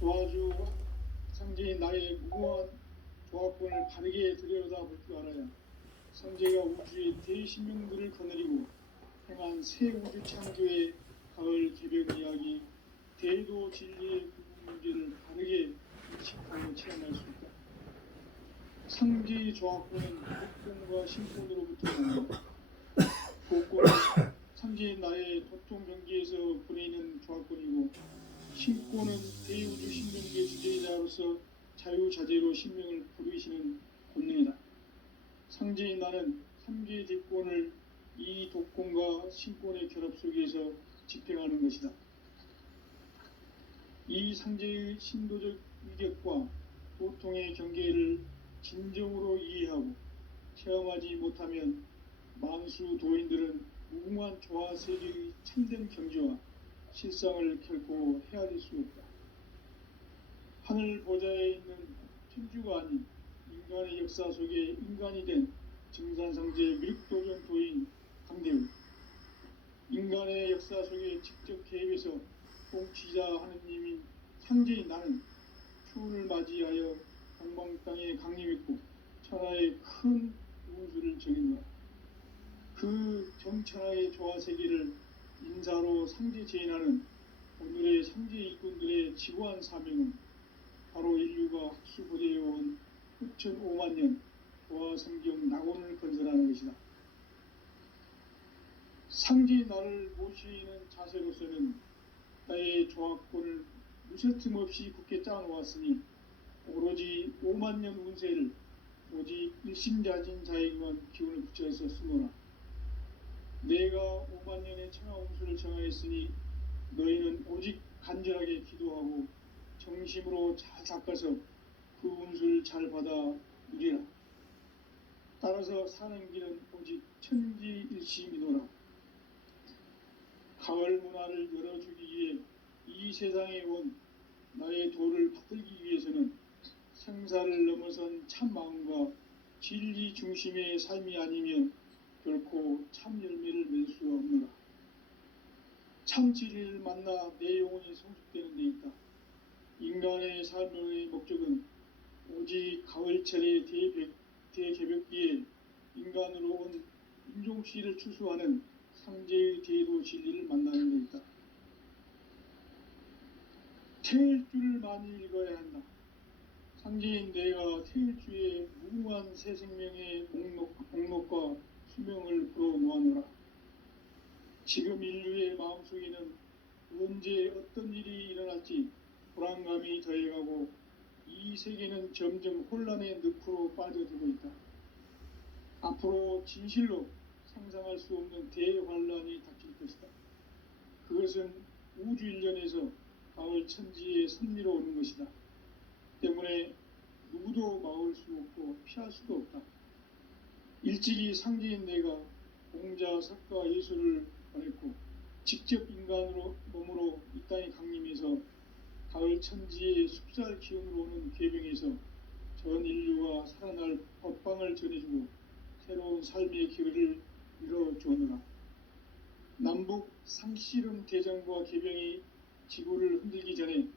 조아주 상제인 나의 무궁한 조합권을 바르게 들여다볼 줄 알아야 상제가 우주의 대신명들을 거느리고 행한 새 우주 창조의 가을 개벽 이야기, 대도 진리의 구분 문제를 바르게 인식하고 체험할 수 있다. 상제의 조합권은 복권과 신권으로부터 나옵니다. 복권은 상제인 나의 도통 경기에서 보내는 조합권이고, 신권은 대우주 신명기의 주제자로서 자유자재로 신명을 부르시는 권능이다. 상제인 나는 3개의 대권을 이 독권과 신권의 결합 속에서 집행하는 것이다. 이 상제의 신도적 위격과 보통의 경계를 진정으로 이해하고 체험하지 못하면 만수 도인들은 무궁한 조화 세계의 참된 경지와 실상을 결코 헤아릴 수 없다. 하늘 보좌에 있는 천주가 아닌 인간의 역사 속에 인간이 된 증산상제 미륵도전 도인 강대우, 인간의 역사 속에 직접 개입해서 통치자 하느님인 상제인 나는 추운을 맞이하여 동방 땅에 강림했고 천하의 큰 운수를 정했노라. 그 정천하의 조화세계를 인사로 상제 제인하는 오늘의 상제 일꾼들의 지고한 사명은 바로 인류가 학수고대해온 9,500만 년 조화성경 낙원을 건설하는 것이다. 상제의 나를 모시는 자세로서는 나의 조합권을 무쇠틈 없이 굳게 짜놓았으니 오로지 5만 년 운세를 오직 일심자진 자에게만 기운을 붙여서 쓰노라. 내가 5만 년의 천하 운수를 정하였으니 너희는 오직 간절하게 기도하고 정심으로 잘 닦아서 그 운수를 잘 받아 누리라. 따라서 사는 길은 오직 천지일심이노라. 가을 문화를 열어주기 위해 이 세상에 온 나의 도를 받들기 위해서는 생사를 넘어선 참 마음과 진리 중심의 삶이 아니면 결코 참 열매를 맺을 수 없노라. 참 진리를 만나 내 영혼이 성숙되는 데 있다. 인간의 삶의 목적은 오직 가을철의 대개벽기에 인간으로 온 인종씨를 추수하는 상제의 대도 진리를 만나는 데 있다. 태일주를 많이 읽어야 한다. 상제인 내가 태일주의 무궁한 새 생명의 목록과 수명을 불어놓아노라. 지금 인류의 마음속에는 언제 어떤 일이 일어날지 불안감이 더해가고 이 세계는 점점 혼란의 늪으로 빠져들고 있다. 앞으로 진실로 상상할 수 없는 대환란이 닥칠 것이다. 그것은 우주 일련에서 가을 천지의 섭리로 오는 것이다. 때문에 누구도 막을 수 없고 피할 수도 없다. 일찍이 상제인 내가 공자, 석가, 예수를 보냈고 직접 인간으로 몸으로 이 땅에 강림해서 가을 천지의 숲살 기운으로 오는 계병에서 전 인류가 살아날 법방을 전해주고 새로운 삶의 기회를 이뤄주느라. 남북 상씨름 대전과 계병이 지구를 흔들기 전에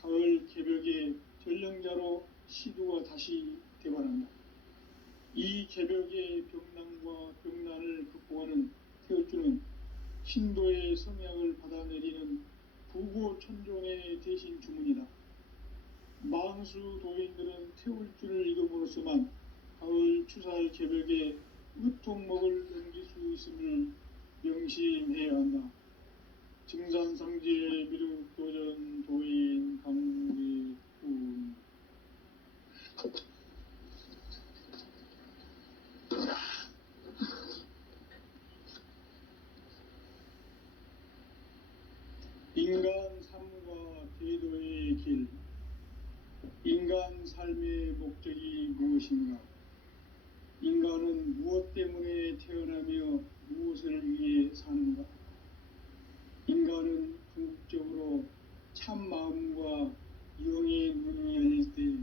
가을 개벽의 전령자로 시두가 다시 되관한다. 이 개벽의 병난과 병난을 극복하는 태울주는 신도의 성약을 받아내리는 부고천종의 대신 주문이다. 망수 도인들은 태울주를 이름으로서만 가을 추살 개벽의 으통목을 넘길 수 있음을 명심해야 한다. 증산상제 미륵도전 도인 강대훈. 인간 삶과 대도의 길. 인간 삶의 목적이 무엇인가? 인간은 무엇 때문에 태어나며 무엇을 위해 사는가? 인간은 궁극적으로 참 마음과 영의 문이 열릴 때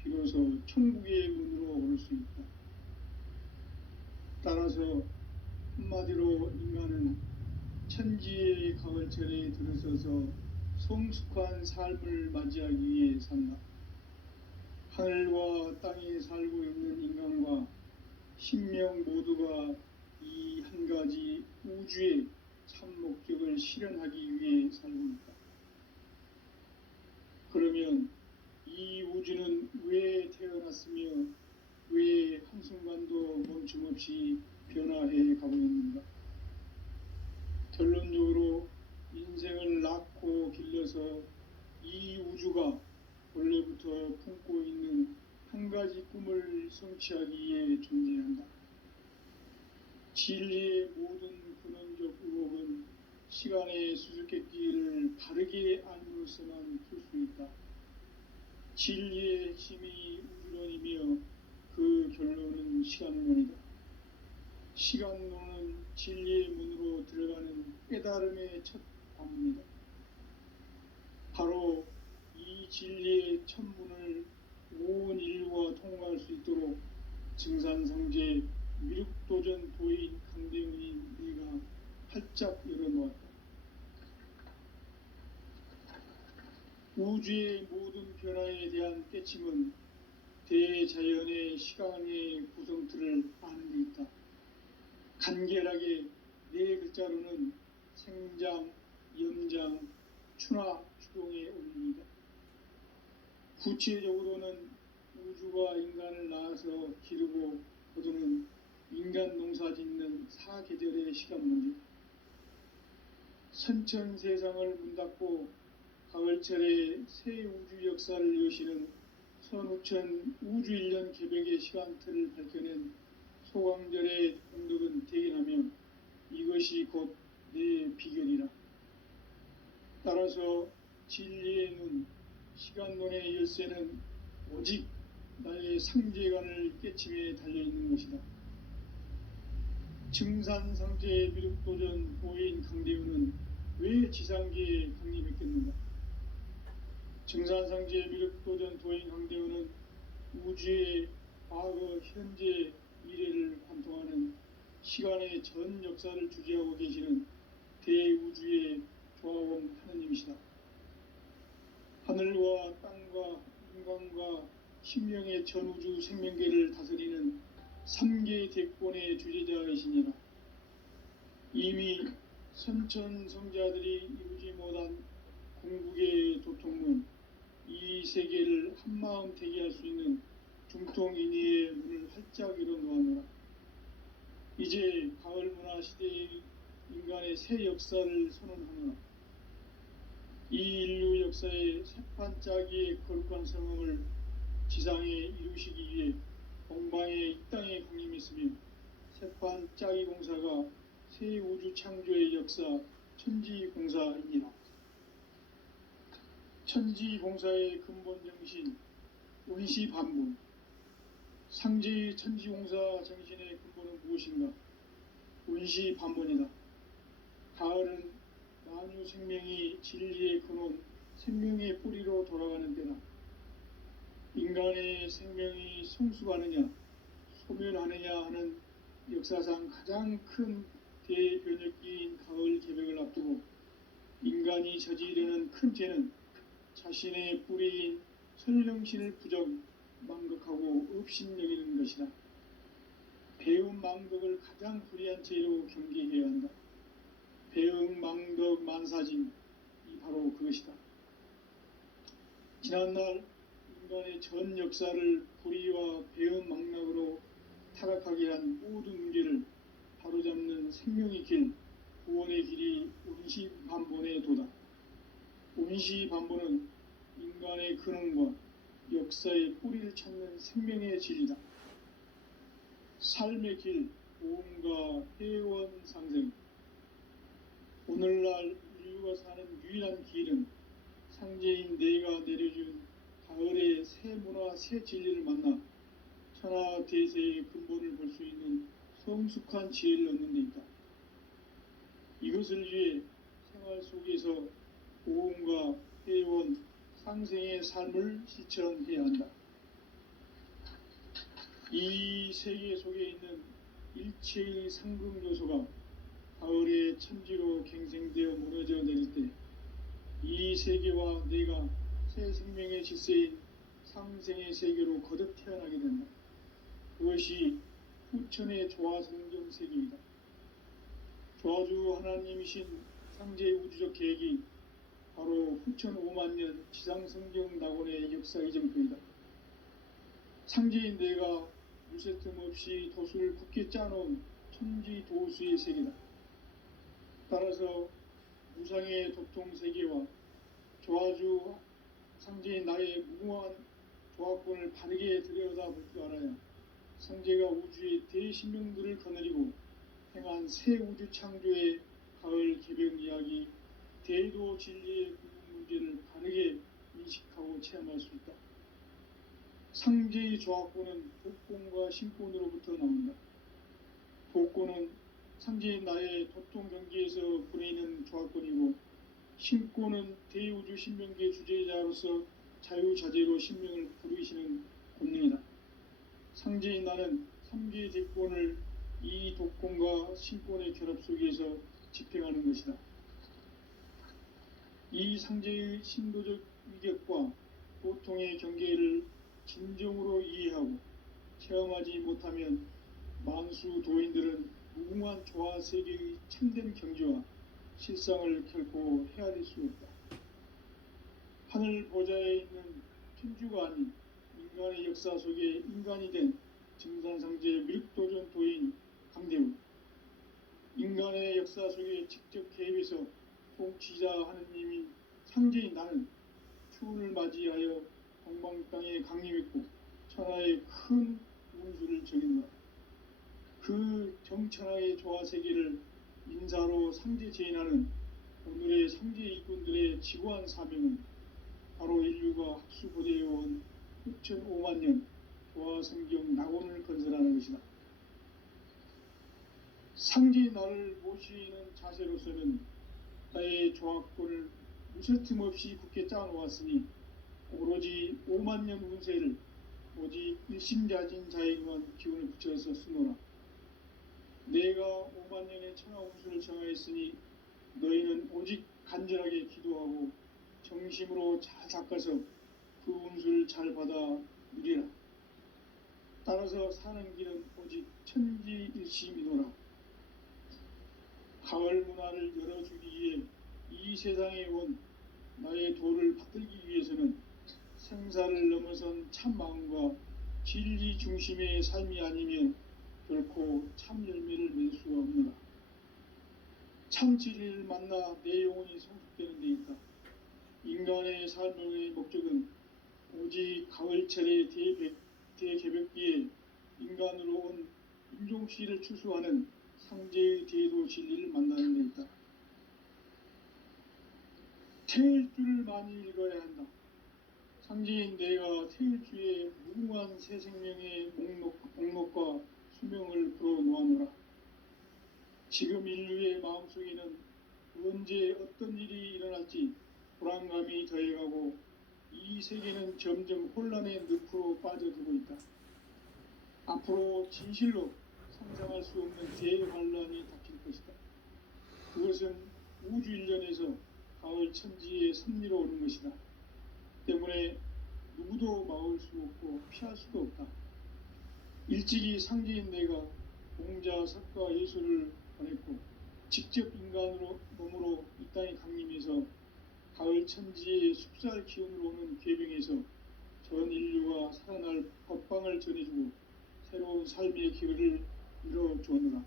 비로소 천국의 문으로 올 수 있다. 따라서 한마디로 인간은 천지의 가을철에 들어서서 성숙한 삶을 맞이하기 위해 산다. 하늘과 땅에 살고 있는 인간과 신명 모두가 이 한 가지 우주의 참 목적을 실현하기 위해 살고 있다. 그러면 이 우주는 왜 태어났으며 왜 한순간도 멈춤없이 변화해 가고 있는가? 결론적으로 인생을 낳고 길러서 이 우주가 원래부터 품고 있는 한 가지 꿈을 성취하기 위해 존재한다. 진리의 모든 근원적 의혹은 시간의 수수께끼를 바르게 알므로서만 풀 수 있다. 진리의 핵심이 우주론이며 그 결론은 시간론이다. 시간론은 진리의 문으로 들어가는 깨달음의 첫 관문이다. 바로 이 진리의 첫 문을 온 인류가 통과할 수 있도록 증산성제 미륵도전 도인 강대훈이 우리가 활짝 열어놓았다. 우주의 모든 변화에 대한 깨침은 대자연의 시간의 구성틀을 아는 데 있다. 간결하게 네 글자로는 생장, 염장, 추나 추동의 원리이다. 구체적으로는 우주가 인간을 낳아서 기르고 거두는 인간 농사 짓는 사계절의 시간 문제다. 선천 세상을 문 닫고 가을철에 새 우주 역사를 여시는 선우천 우주 1년 개벽의 시간틀을 밝혀낸 소강절의 공덕은 대견하며 이것이 곧 내 비결이라. 따라서 진리의 눈, 시간론의 열쇠는 오직 나의 상제관을 깨침에 달려있는 것이다. 증산상제의 미륵도전 보인 강대훈은 왜 지상계에 강림했겠는가? 증산상제의 미륵도전 도인 강대훈은 우주의 과거, 현재, 미래를 관통하는 시간의 전 역사를 주재하고 계시는 대우주의 조화원 하느님이시다. 하늘과 땅과 인간과 신명의 전우주 생명계를 다스리는 3개 대권의 주재자이시니라. 이미 선천성자들이 이루지 못한 궁극의 도통문, 이 세계를 한마음 되게 할 수 있는 중통인의의 문을 활짝 열어놓아노라. 이제 가을 문화 시대의 인간의 새 역사를 선언하노라. 이 인류 역사의 새판짜기의 거룩한 성음을 지상에 이루시기 위해 동방의 이 땅에 강림했으며 새판짜기 공사가 새 우주 창조의 역사 천지공사입니다. 천지공사의 근본 정신 운시반문. 상제의 천지공사 정신의 근본은 무엇인가? 운시반문이다. 가을은 만유 생명이 진리의 근원, 생명의 뿌리로 돌아가는 때다. 인간의 생명이 성숙하느냐, 소멸하느냐 하는 역사상 가장 큰 대변혁기인 가을 개벽을 앞두고 인간이 저지르는 큰 죄는 자신의 뿌리인 설령신을 부정, 망극하고 업신여기는 것이다. 배움 망덕을 가장 불의한 죄로 경계해야 한다. 배움 망덕 만사진, 이 바로 그것이다. 지난날 인간의 전 역사를 불의와 배움 망락으로 타락하게 한 모든 문제를 바로잡는 생명의 길, 구원의 길이 운시반본의 도다. 운시반본은 인간의 근원과 역사의 뿌리를 찾는 생명의 진리다. 삶의 길, 보험과 회원 상생. 오늘날 인류가 사는 유일한 길은 상제인 내가 내려준 가을의 새 문화, 새 진리를 만나 천하 대세의 근본을 볼 수 있는 성숙한 지혜를 얻는 데 있다. 이것을 위해 생활 속에서 보험과 회원, 상생의 삶을 실천해야 한다. 이 세계 속에 있는 일체의 상금 요소가 가을의 천지로 갱생되어 무너져 내릴 때 이 세계와 내가 새 생명의 질서인 상생의 세계로 거듭 태어나게 된다. 그것이 후천의 조화성경 세계이다. 조화주 하나님이신 상제의 우주적 계획이 바로 후천 5만 년 지상성경 낙원의 역사 이전표이다. 상제인 내가 무쇠틈 없이 도수를 굳게 짜놓은 천지 도수의 세계다. 따라서 무상의 도통 세계와 조화주 상제인 나의 무궁한 조화권을 바르게 들여다볼 줄 알아야 상제가 우주의 대신명들을 거느리고 행한 새 우주 창조의 가을 개벽 이야기, 대도 진리의 구분 문제를 바르게 인식하고 체험할 수 있다. 상제의 조화권은 복권과 신권으로부터 나온다. 복권은 상제인 나의 도통 경계에서 보내는 조화권이고, 신권은 대우주 신명계 주제자로서 자유자재로 신명을 부르시는 권능이다. 상제인 나는 3개의 대권을 이 독권과 신권의 결합 속에서 집행하는 것이다. 이 상제의 신도적 위격과 보통의 경계를 진정으로 이해하고 체험하지 못하면 만수 도인들은 무궁한 조화 세계의 참된 경지와 실상을 결코 헤아릴 수 없다. 하늘 보좌에 있는 천주가 아닌 인간의 역사 속에 인간이 된 증산상제 밀도전 도인 강대우, 인간의 역사 속에 직접 개입해서 통치자 하느님인 상제인 나는 추운을 맞이하여 동방 땅에 강림했고 천하의 큰 운수를 적인다. 그 정천하의 조화 세계를 인사로 상제 제인하는 오늘의 상제 일꾼들의 지고한 사명은 바로 인류가 학수고대해온 후천 5만 년 조화 성경 낙원을 건설하는 것이다. 상제의 나를 모시는 자세로서는 나의 조화권을 무쇠틈 없이 굳게 짜놓았으니 오로지 5만 년 운세를 오직 일심자진 자에게만 기운을 붙여서 쓰노라. 내가 5만 년의 천하 운수를 정하였으니 너희는 오직 간절하게 기도하고 정심으로 잘 닦아서 그 운수를 잘 받아 누리라. 따라서 사는 길은 오직 천지일심이노라. 가을 문화를 열어주기 위해 이 세상에 온 나의 도를 받들기 위해서는 생사를 넘어선 참 마음과 진리 중심의 삶이 아니면 결코 참 열매를 맺을 수가 없노라. 참 진리를 만나 내 영혼이 성숙되는 데 있다. 인간의 삶의 목적은 오직 가을철의 대개벽기에 인간으로 온 인종씨를 추수하는 상제의 대도 진리를 만나는 데 있다. 태일주를 많이 읽어야 한다. 상제인 내가 태일주의 무궁한 새 생명의 목록과 수명을 풀어놓아노라. 지금 인류의 마음속에는 언제 어떤 일이 일어날지 불안감이 더해가고 이 세계는 점점 혼란의 늪으로 빠져들고 있다. 앞으로 진실로 상상할 수 없는 대환란이 닥칠 것이다. 그것은 우주 일련에서 가을 천지의 섭리로 오는 것이다. 때문에 누구도 막을 수 없고 피할 수도 없다. 일찍이 상제인 내가 공자, 석가, 예수를 보냈고 직접 인간으로 몸으로 이 땅에 강림해서 가을 천지의 숲살 기운으로 오는 계병에서 전 인류가 살아날 법방을 전해주고 새로운 삶의 기회를 이뤄주었노라.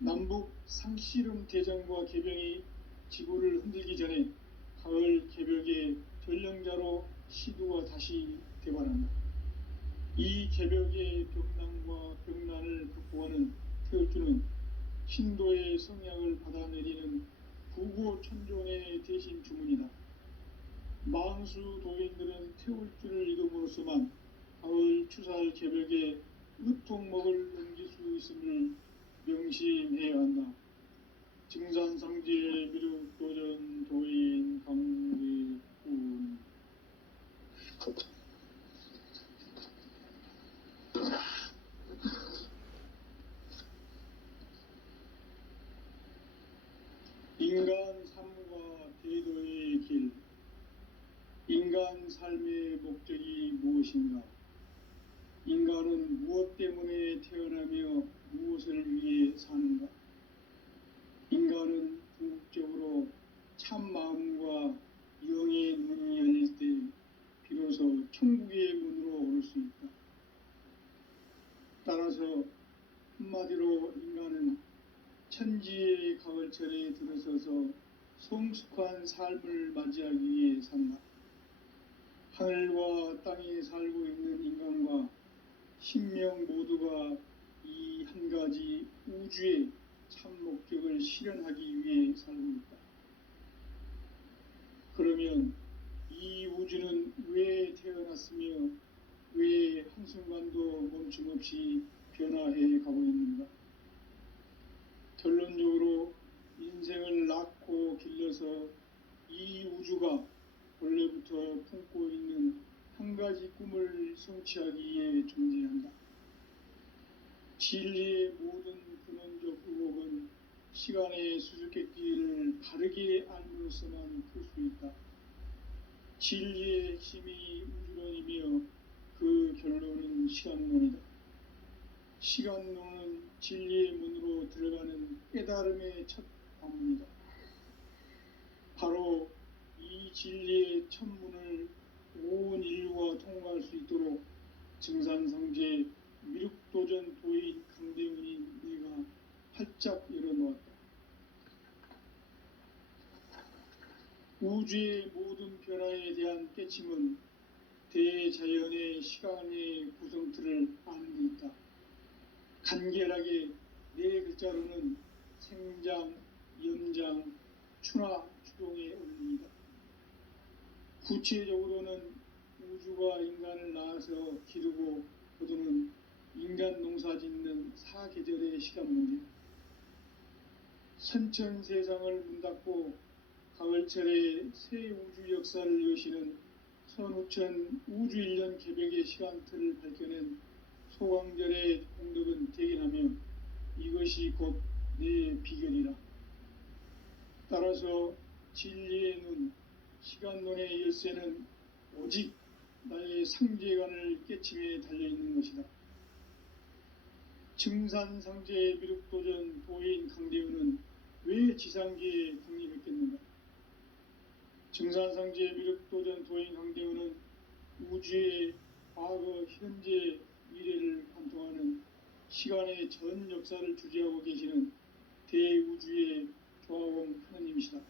남북 상씨름 대전과 개병이 지구를 흔들기 전에 가을 개벽의 전령자로 시두가 다시 되관한다. 이 개벽의 병난과 병난을 극복하는 태울주는 신도의 성향을 받아내리는 부고천존의 대신 주문이다. 만수 도인들은 태울주를 이름으로서만 가을 추살 개벽에 으통먹을 넘길 수 있음을 명심해야 한다. 증산상제 미륵도전 도인 강리군. 인간 삶과 대도의 삶의 목적이 무엇인가? 인간은 무엇 때문에 태어나며 무엇을 위해 사는가? 인간은 궁극적으로 참 마음과 영의 문이 열릴 때 비로소 천국의 문으로 오를 수 있다. 따라서 한마디로 인간은 천지의 가을철에 들어서서 성숙한 삶을 맞이하기 위해 산다. 하늘과 땅에 살고 있는 인간과 신명 모두가 이 한 가지 우주의 참 목적을 실현하기 위해 살고 있다. 그러면 이 우주는 왜 태어났으며 왜 한순간도 멈춤없이 변화해 가고 있는가? 결론적으로 인생을 낳고 길러서 이 우주가 원래부터 품고 있는 한 가지 꿈을 성취하기 위해 존재한다. 진리의 모든 근원적 의혹은 시간의 수수께끼를 바르게 알므로써만 풀 수 있다. 진리의 핵심이 우주론이며 그 결론은 시간론이다. 시간론은 진리의 문으로 들어가는 깨달음의 첫 방문이다. 바로 이 진리의 첫 문을 온 인류가 통과할 수 있도록 증산성제 미륵도전 도인 강대훈이 내가 활짝 열어놓았다. 우주의 모든 변화에 대한 깨침은 대자연의 시간의 구성틀을 아는 데 있다. 간결하게 네 글자로는 생장, 연장, 추나 추동의 원리이다. 구체적으로는 우주가 인간을 낳아서 기르고 거두는 인간 농사 짓는 사계절의 시간 문제. 선천 세상을 문닫고 가을철에 새 우주 역사를 여시는 선우천 우주 1년 개벽의 시간틀을 밝혀낸 소광절의 공덕은 대견하며 이것이 곧 내 비결이라. 따라서 진리의 눈, 시간론의 열쇠는 오직 나의 상제관을 깨침에 달려있는 것이다. 증산상제 미륵도전 도인 강대훈은 왜 지상계에 강림했겠는가? 증산상제 미륵도전 도인 강대훈은 우주의 과거, 현재, 미래를 관통하는 시간의 전 역사를 주재하고 계시는 대우주의 조화원 하나님이시다.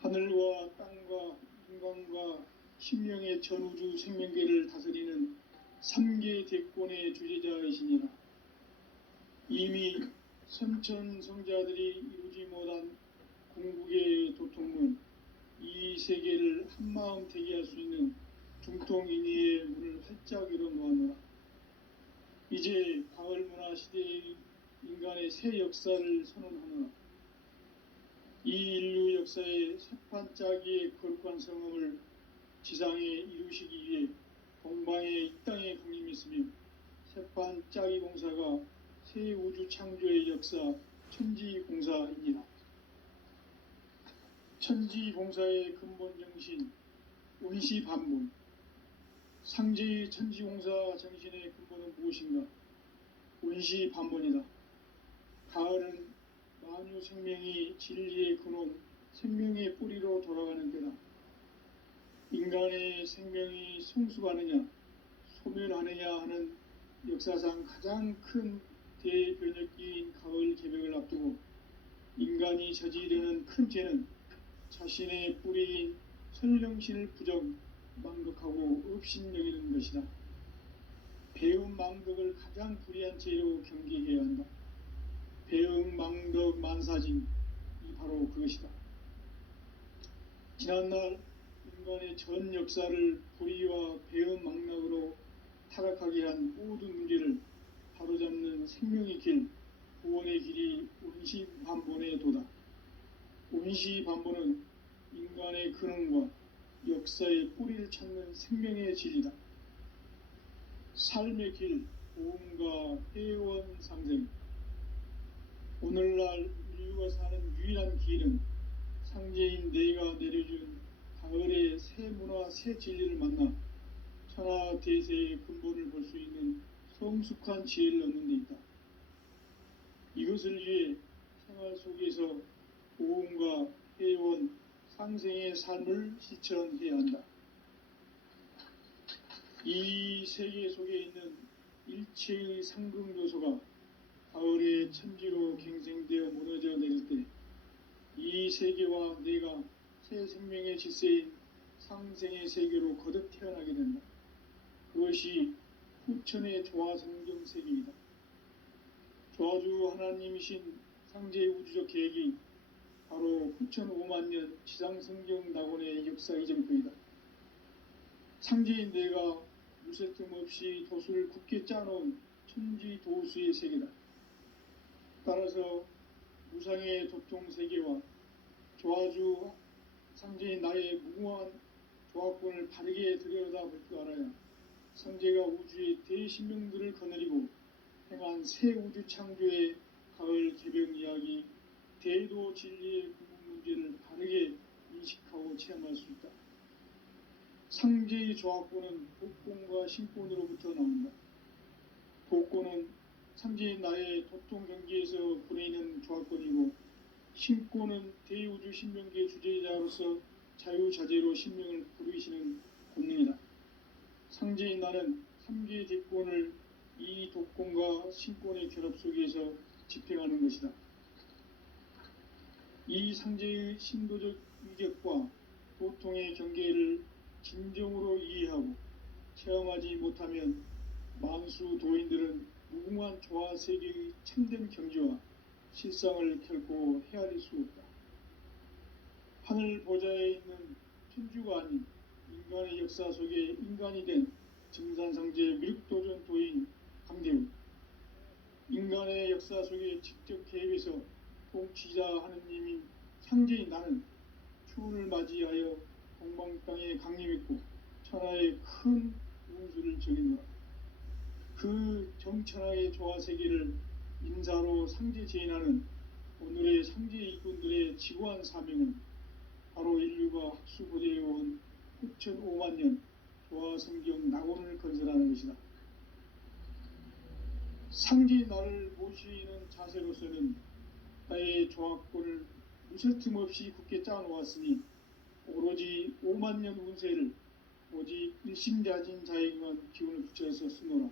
하늘과 땅과 인간과 신명의 전우주 생명계를 다스리는 3계 대권의 주재자이시니라. 이미 선천성자들이 이루지 못한 궁극의 도통문, 이 세계를 한마음 대기할 수 있는 중통인의의 문을 활짝 열어놓았노라. 이제 가을문화 시대의 인간의 새 역사를 선언하노라. 이 인류 역사의 새판짜기의 거룩한 성음을 지상에 이루시기 위해 동방에 이 땅에 강림했으며 새판짜기 공사가 새 우주 창조의 역사 천지공사입니다. 천지공사의 근본 정신 운시반문. 상제의 천지공사 정신의 근본은 무엇인가? 운시반문이다. 가을은 만유 생명이 진리의 근원, 생명의 뿌리로 돌아가는 때다. 인간의 생명이 성숙하느냐, 소멸하느냐 하는 역사상 가장 큰 대변혁기인 가을 개벽을 앞두고 인간이 저지르는 큰 죄는 자신의 뿌리인 선령신을 부정, 망극하고 업신여기는 것이다. 배움 망덕을 가장 불의한 죄로 경계해야 한다. 배움 망덕 만사징이 바로 그것이다. 지난날 인간의 전 역사를 불의와 배움 망락으로 타락하게 한 모든 문제를 바로잡는 생명의 길, 구원의 길이 운시반본의 도다. 운시반본은 인간의 근원과 역사의 뿌리를 찾는 생명의 진리다. 삶의 길, 보험과 회원 상생. 오늘날 인류가 사는 유일한 길은 상제인 내가 내려준 가을의 새 문화, 새 진리를 만나 천하 대세의 근본을 볼 수 있는 성숙한 지혜를 얻는 데 있다. 이것을 위해 생활 속에서 고음과 회원, 상생의 삶을 실천해야 한다. 이 세계 속에 있는 일체의 상급 요소가 가을의 천지로 갱생되어 무너져 내릴 때 이 세계와 내가 새 생명의 질서인 상생의 세계로 거듭 태어나게 된다. 그것이 후천의 조화성경 세계이다. 조화주 하나님이신 상제의 우주적 계획이 바로 후천 5만 년 지상성경 낙원의 역사 이전부이다. 상제인 내가 무쇠틈 없이 도수를 굳게 짜놓은 천지 도수의 세계다. 따라서 무상의 도통 세계와 조화주 상제인 나의 무궁한 조합권을 바르게 들여다볼 줄 알아야 상제가 우주의 대신명들을 거느리고 행한 새 우주 창조의 가을 개벽 이야기, 대도 진리의 구분 문제를 바르게 인식하고 체험할 수 있다. 상제의 조합권은 복권과 신권으로부터 나온다. 복권은 상제인 나의 도통 경계에서 보내는 조합권이고, 신권은 대우주 신명계의 주제자로서 자유자재로 신명을 부르시는 권능이다. 상제인 나는 3개의 대권을 이 독권과 신권의 결합 속에서 집행하는 것이다. 이 상제의 신도적 위격과 도통의 경계를 진정으로 이해하고 체험하지 못하면 만수 도인들은 무궁한 조화 세계의 참된 경지와 실상을 결코 헤아릴 수 없다. 하늘 보좌에 있는 천주가 아닌 인간의 역사 속에 인간이 된 증산상제 미륵도전 도인 강대우, 인간의 역사 속에 직접 개입해서 통치자 하느님인 상제인 나는 추운을 맞이하여 동방땅에 강림했고 천하의 큰 운수를 정했노라. 그 정천하의 조화세계를 인사로 상제제인하는 오늘의 상제 일꾼들의 지구한 사명은 바로 인류가 학수고대해온 후천 5만 년 조화성경 낙원을 건설하는 것이다. 상제인 나를 모시는 자세로서는 나의 조합권을 무쇠틈 없이 굳게 짜놓았으니 오로지 5만 년 운세를 오직 일심자진 자에게만 기운을 붙여서 쓰노라.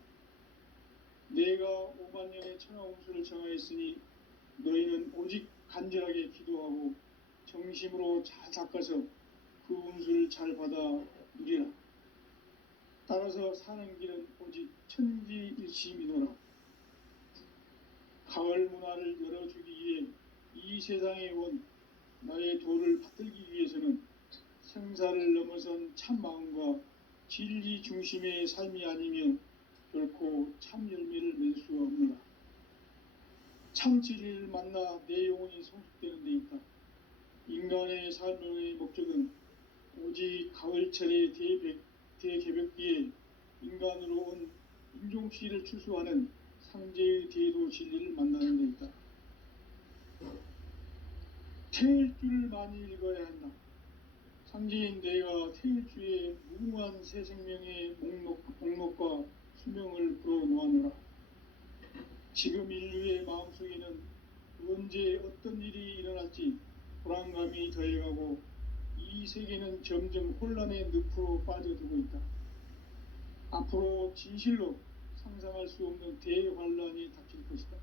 내가 5만 년의 천하 운수를 정하였으니 너희는 오직 간절하게 기도하고 정심으로 잘 닦아서 그 운수를 잘 받아 누리라. 따라서 사는 길은 오직 천지일심이노라. 가을 문화를 열어주기 위해 이 세상에 온 나의 도를 받들기 위해서는 생사를 넘어선 참 마음과 진리 중심의 삶이 아니면 결코 참 열매를 맺을 수 없노라. 참 진리를 만나 내 영혼이 성숙되는 데 있다. 인간의 삶의 목적은 오직 가을철의 대개벽기에 인간으로 온 인종씨를 추수하는 상제의 대도 진리를 만나는 데 있다. 태일주를 많이 읽어야 한다. 상제인 내가 태일주의 무궁한 새 생명의 목록과 수명을 불어놓아노라. 지금 인류의 마음속에는 언제 어떤 일이 일어날지 불안감이 더해가고 이 세계는 점점 혼란의 늪으로 빠져들고 있다. 앞으로 진실로 상상할 수 없는 대환란이 닥칠 것이다.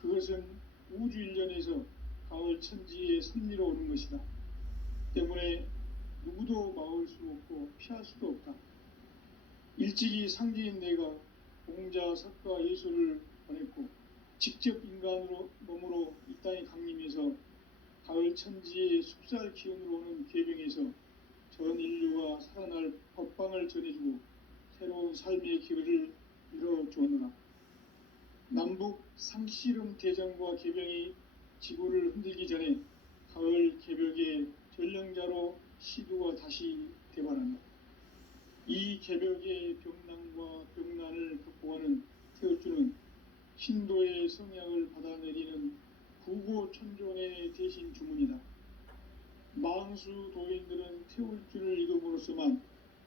그것은 우주 일련에서 가을 천지의 섭리로 오는 것이다. 때문에 누구도 막을 수 없고 피할 수도 없다. 일찍이 상제인 내가 공자, 석가, 예수를 보냈고 직접 인간으로 몸으로 이 땅에 강림해서 가을 천지의 숲살 기운으로 오는 계병에서 전 인류가 살아날 법방을 전해주고 새로운 삶의 기회를 이뤄주었노라. 남북 상씨름 대전과 개병이 지구를 흔들기 전에 가을 개벽의 전령자로 시두가 다시 대발한다. 이 개벽의 병난과 병난을 극복하는 태울주는 신도의 성향을 받아내리는 구고천존의 대신 주문이다. 망수 도인들은 태울 줄을 이름으로서만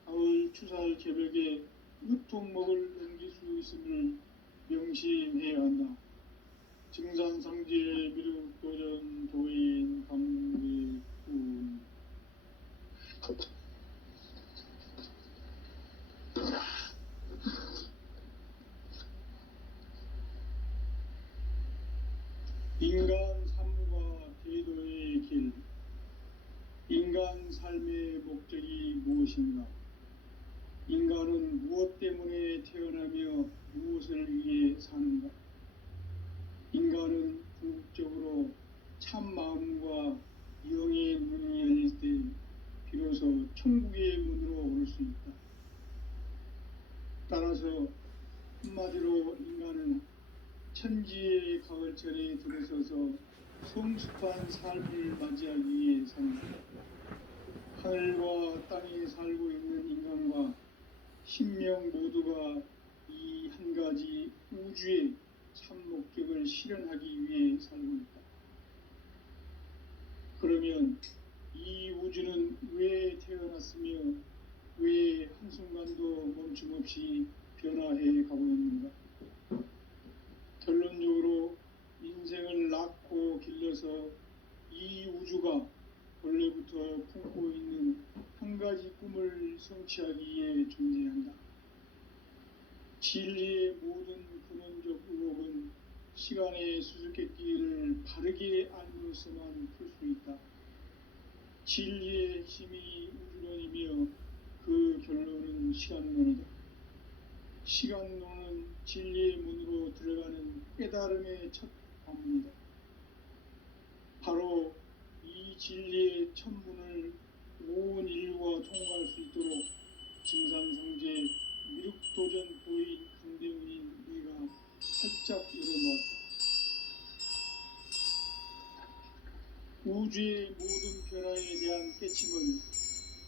가을 추살 개벽에 으통목을 넘길 수 있음을 명심해야 한다. 증산상제 미륵도전 도인 강대군. 인간 삶과 대도의 길. 인간 삶의 목적이 무엇인가? 인간은 무엇 때문에 태어나며 무엇을 위해 사는가? 인간은 궁극적으로 참 마음과 영의 문이 열릴 때 비로소 천국의 문으로 올 수 있다. 따라서 한마디로 인간은 천지의 가을철에 들어서서 성숙한 삶을 맞이하기 위해 산다. 하늘과 땅에 살고 있는 인간과 신명 모두가 이 한 가지 우주의 참 목적을 실현하기 위해 살고 있다. 그러면 이 우주는 왜 태어났으며 왜 한순간도 멈춤없이 변화해 가고 있는가? 결론적으로 인생을 낳고 길러서 이 우주가 원래부터 품고 있는 한 가지 꿈을 성취하기 위해 존재한다. 진리의 모든 근원적 의혹은 시간의 수수께끼를 바르게 알므로서만 풀 수 있다. 진리의 핵심이 우주론이며 그 결론은 시간론이다. 시간론은 진리의 문으로 들어가는 깨달음의 첫 관문이다. 바로 이 진리의 첫 문을 온 인류가 통과할 수 있도록 증산상제 미륵도전 도인 강대훈인 우리가 활짝 열어놓았다. 우주의 모든 변화에 대한 깨침은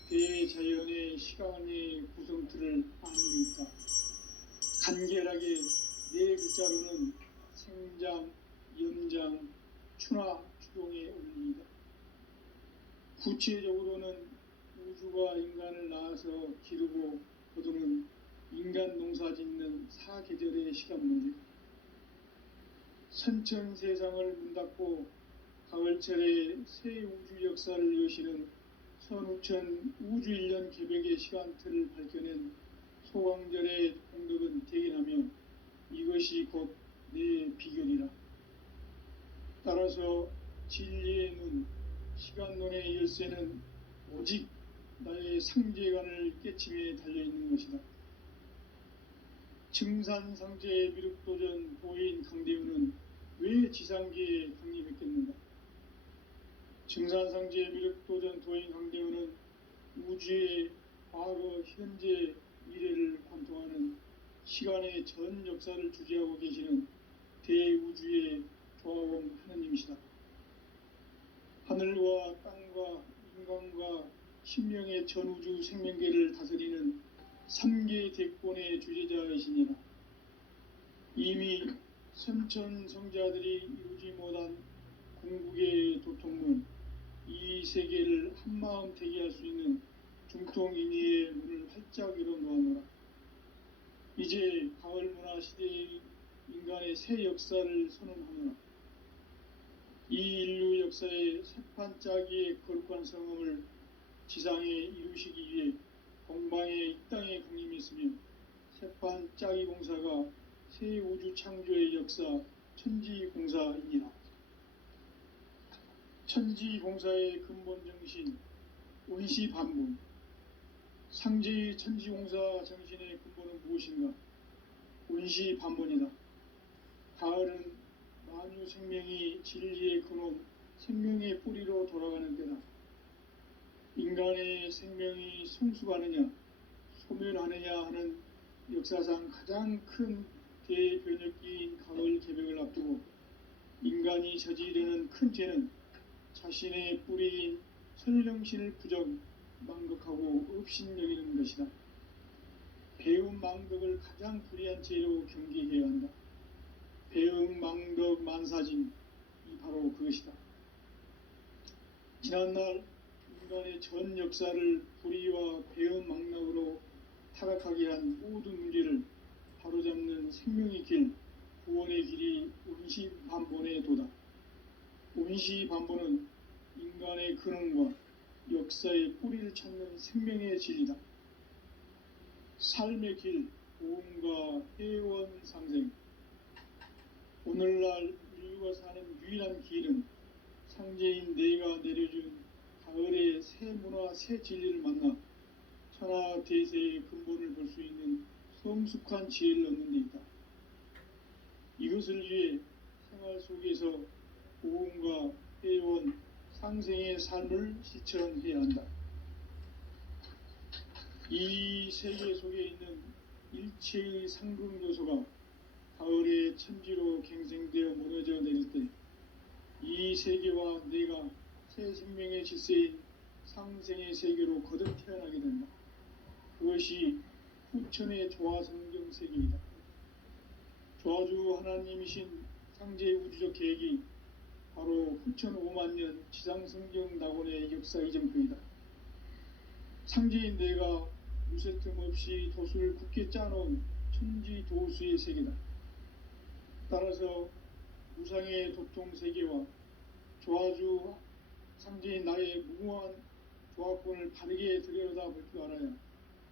대자연의 시간의 구성틀을 아는 데 있다. 간결하게 네 글자로는 생장, 연장, 추나 추동의 원리이다. 구체적으로는 우주가 인간을 낳아서 기르고 거두는 인간 농사 짓는 사계절의 시간문제. 선천 세상을 문 닫고 가을철에 새 우주 역사를 여시는 선우천 우주 1년 개벽의 시간틀을 밝혀낸 소강절의 공덕은 대견하며 이것이 곧 내 비결이라. 따라서 진리의 문, 시간론의 열쇠는 오직 나의 상제관을 깨침에 달려있는 것이다. 증산상제 미륵도전 도인 강대훈은 왜 지상계에 강림했겠는가? 증산상제 미륵도전 도인 강대훈은 우주의 과거, 현재, 미래를 관통하는 시간의 전 역사를 주재하고 계시는 대우주의 조화원 하느님이시다. 하늘과 땅과 인간과 신명의 전우주 생명계를 다스리는 3계 대권의 주재자이시니라. 이미 선천성자들이 이루지 못한 궁극의 도통문, 이 세계를 한마음 대기할 수 있는 중통인의의 문을 활짝 열어놓았노라. 이제 가을 문화 시대의 인간의 새 역사를 선언하노라. 이 인류 역사의 새판 짜기의 거룩한 성음을 지상에 이루시기 위해 공방에 이 땅에 강림했으며 새판 짜기 공사가 새 우주 창조의 역사 천지공사이니라. 천지공사의 근본 정신 원시반분. 상제의 천지공사 정신의 근본은 무엇인가? 원시반분이다. 가을은 만유 생명이 진리의 근원, 생명의 뿌리로 돌아가는 때다. 인간의 생명이 성숙하느냐, 소멸하느냐 하는 역사상 가장 큰 대변혁기인 가을 개벽을 앞두고 인간이 저지르는 큰 죄는 자신의 뿌리인 설령신을 부정, 망극하고 업신여기는 것이다. 배움 망덕을 가장 불의한 죄로 경계해야 한다. 배움 망덕 만사진, 이 바로 그것이다. 지난날 인간의 전 역사를 불의와 배은망락으로 타락하게 한 모든 문제를 바로잡는 생명의 길, 구원의 길이 운시반본에 도다. 운시반본은 인간의 근원과 역사의 뿌리를 찾는 생명의 진리다. 삶의 길, 보험과 회원 상생. 오늘날 인류가 사는 유일한 길은 상제인 내가 내려준 가을의 새 문화, 새 진리를 만나 천하 대세의 근본을 볼 수 있는 성숙한 지혜를 얻는 데 있다. 이것을 위해 생활 속에서 보험과 회원, 상생의 삶을 실천해야 한다. 이 세계 속에 있는 일체의 상금 요소가 가을의 천지로 갱생되어 무너져 내릴 때 이 세계와 내가 새 생명의 질서인 상생의 세계로 거듭 태어나게 된다. 그것이 후천의 조화성경 세계이다. 조화주 하나님이신 상제의 우주적 계획이 바로 후천 5만년 지상성경 낙원의 역사 이정표이다. 상제인 내가 무쇠틈 없이 도수를 굳게 짜놓은 천지 도수의 세계다. 따라서 무상의 도통 세계와 조화주 상제인 나의 무궁한 조화권을 바르게 들여다볼 줄 알아야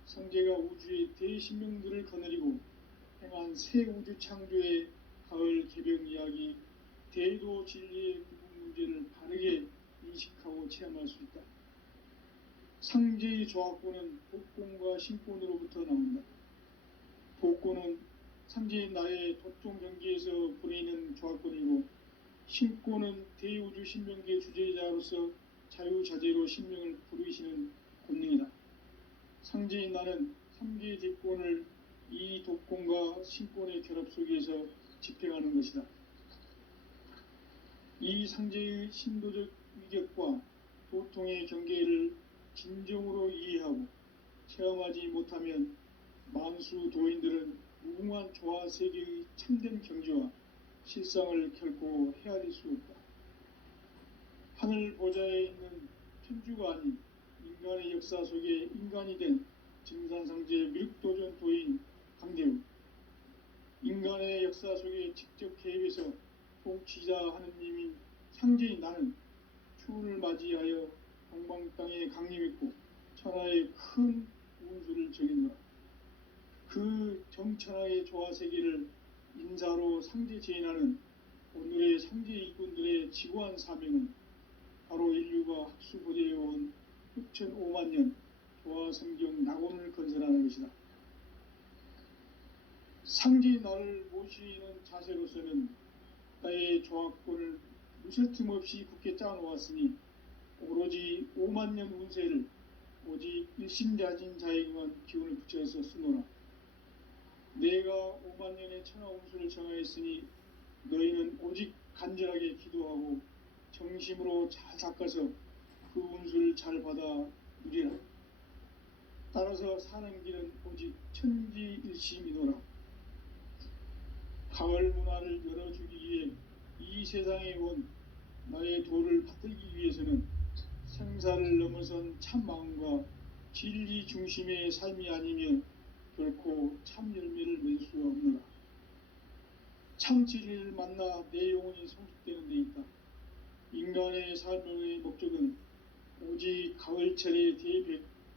상제가 우주의 대신명들을 거느리고 행한 새 우주 창조의 가을 개벽 이야기, 대도 진리의 구분 문제를 바르게 인식하고 체험할 수 있다. 상제의 조화권은 복권과 신권으로부터 나온다. 복권은 상제인 나의 도통 경계에서 보내는 조화권이고, 신권은 대우주 신명계 주제자로서 자유자재로 신명을 부르시는 권능이다. 상제인 나는 3개의 대권을 이 독권과 신권의 결합 속에서 집행하는 것이다. 이 상제의 신도적 위격과 도통의 경계를 진정으로 이해하고 체험하지 못하면 만수 도인들은 무궁한 조화 세계의 참된 경지와 실상을 결코 헤아릴 수 없다. 하늘 보좌에 있는 천주가 아닌 인간의 역사 속에 인간이 된 증산상제 밀도전 도인 강대우, 인간의 역사 속에 직접 개입해서 통치자 하느님인 상제인 나는 추운을 맞이하여 동방 땅에 강림했고 천하의 큰 운수를 적이노라. 그 정천하의 조화세계를 인사로 상제 제인하는 오늘의 상제 일꾼들의 지구한 사명은 바로 인류가 학수고대해온 6,500년 조화성경 낙원을 건설하는 것이다. 상제인 나를 모시는 자세로서는 나의 조화권을 무쇠틈 없이 굳게 짜놓았으니 오로지 5만년 운세를 오직 일심자진 자에게만 기운을 붙여서 쓰노라. 내가 5만년의 천하 운수를 정하였으니 너희는 오직 간절하게 기도하고 정심으로 잘 닦아서 그 운수를 잘 받아 누리라. 따라서 사는 길은 오직 천지일심이노라. 가을 문화를 열어주기 위해 이 세상에 온 나의 도를 받들기 위해서는 생사를 넘어선 참 마음과 진리 중심의 삶이 아니면 결코 참 열매를 맺을 수 없노라. 참 진리를 만나 내 영혼이 성숙되는 데 있다. 인간의 삶의 목적은 오직 가을철의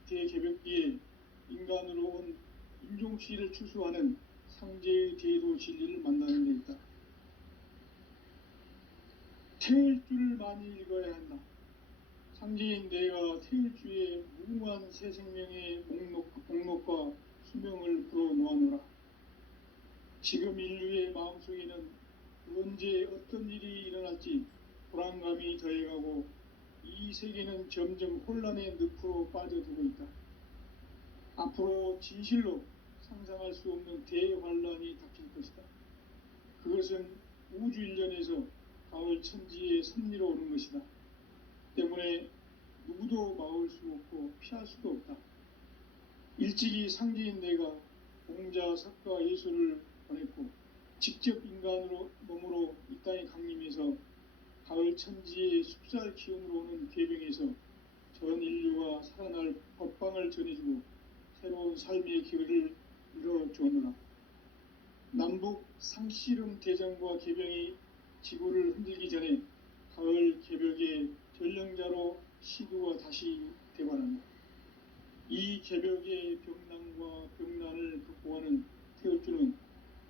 대개벽기에 인간으로 온 인종시를 추수하는 상제의 대도 진리를 만나는 데 있다. 태을 줄을 많이 읽어야 한다. 상제인 내가 태을주의 무궁한 새 생명의 목록과 수명을 불어놓아노라. 지금 인류의 마음속에는 언제 어떤 일이 일어날지 불안감이 더해가고 이 세계는 점점 혼란의 늪으로 빠져들고 있다. 앞으로 진실로 상상할 수 없는 대환란이 닥칠 것이다. 그것은 우주 일련에서 가을 천지의 섭리로 오는 것이다. 때문에 누구도 막을 수 없고 피할 수도 없다. 일찍이 상제인 내가 공자, 석가, 예수를 보냈고 직접 인간으로 몸으로 이 땅에 강림해서 가을 천지의 숲살 기운으로 오는 괴병에서 전 인류가 살아날 법방을 전해주고 새로운 삶의 기회를 열어주었노라. 남북 상씨름 대전과 개병이 지구를 흔들기 전에 가을 개벽의 전령자로 시구가 다시 되관한다. 이 개벽의 병난과 병난을 극복하는 태우주는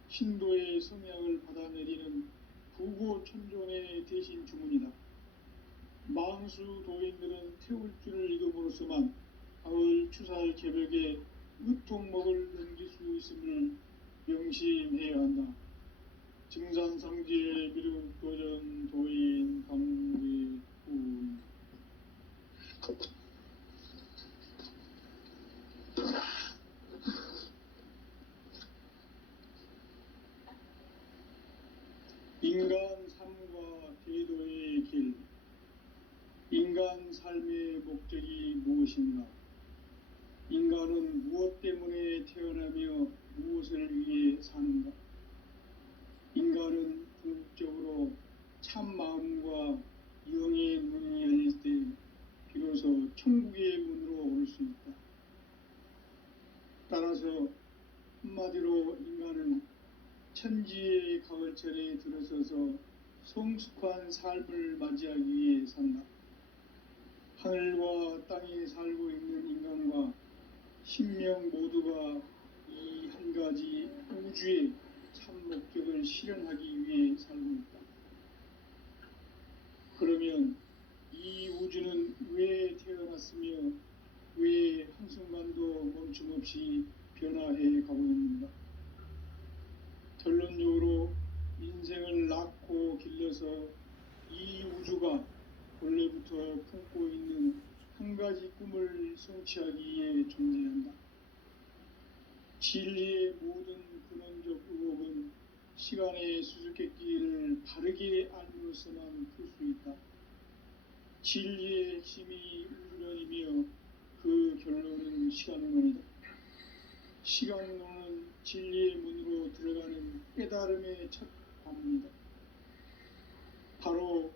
신도의 성약을 받아내리는 부고천존의 대신 주문이다. 망수 도인들은 태울주를 읽음으로써만 가을 추살 개벽의 으통목을 넘길 수 있음을 명심해야 한다. 증산상제 미륵도전 도인 강대훈. 인간 삶과 대도의 길. 인간 삶의 목적이 무엇인가? 인간은 무엇 때문에 태어나며 무엇을 위해 사는가? 인간은 궁극적으로 참 마음과 영의 문이 열릴 때 비로소 천국의 문으로 올 수 있다. 따라서 한마디로 인간은 천지의 가을철에 들어서서 성숙한 삶을 맞이하기 위해 산다. 하늘과 땅에 살고 있는 인간과 신명 모두가 이 한 가지 우주의 참 목적을 실현하기 위해 살고 있다. 그러면 이 우주는 왜 태어났으며 왜 한순간도 멈춤없이 변화해 가고 있는가? 결론적으로 인생을 낳고 길러서 이 우주가 원래부터 품고 있는 한 가지 꿈을 성취하기 위해 존재한다. 진리의 모든 근원적 의혹은 시간의 수수께끼를 바르게 알므로써만 풀 수 있다. 진리의 핵심이 우주론이며 그 결론은 시간론이다. 시간론은 진리의 문으로 들어가는 깨달음의 첫 관문이다. 바로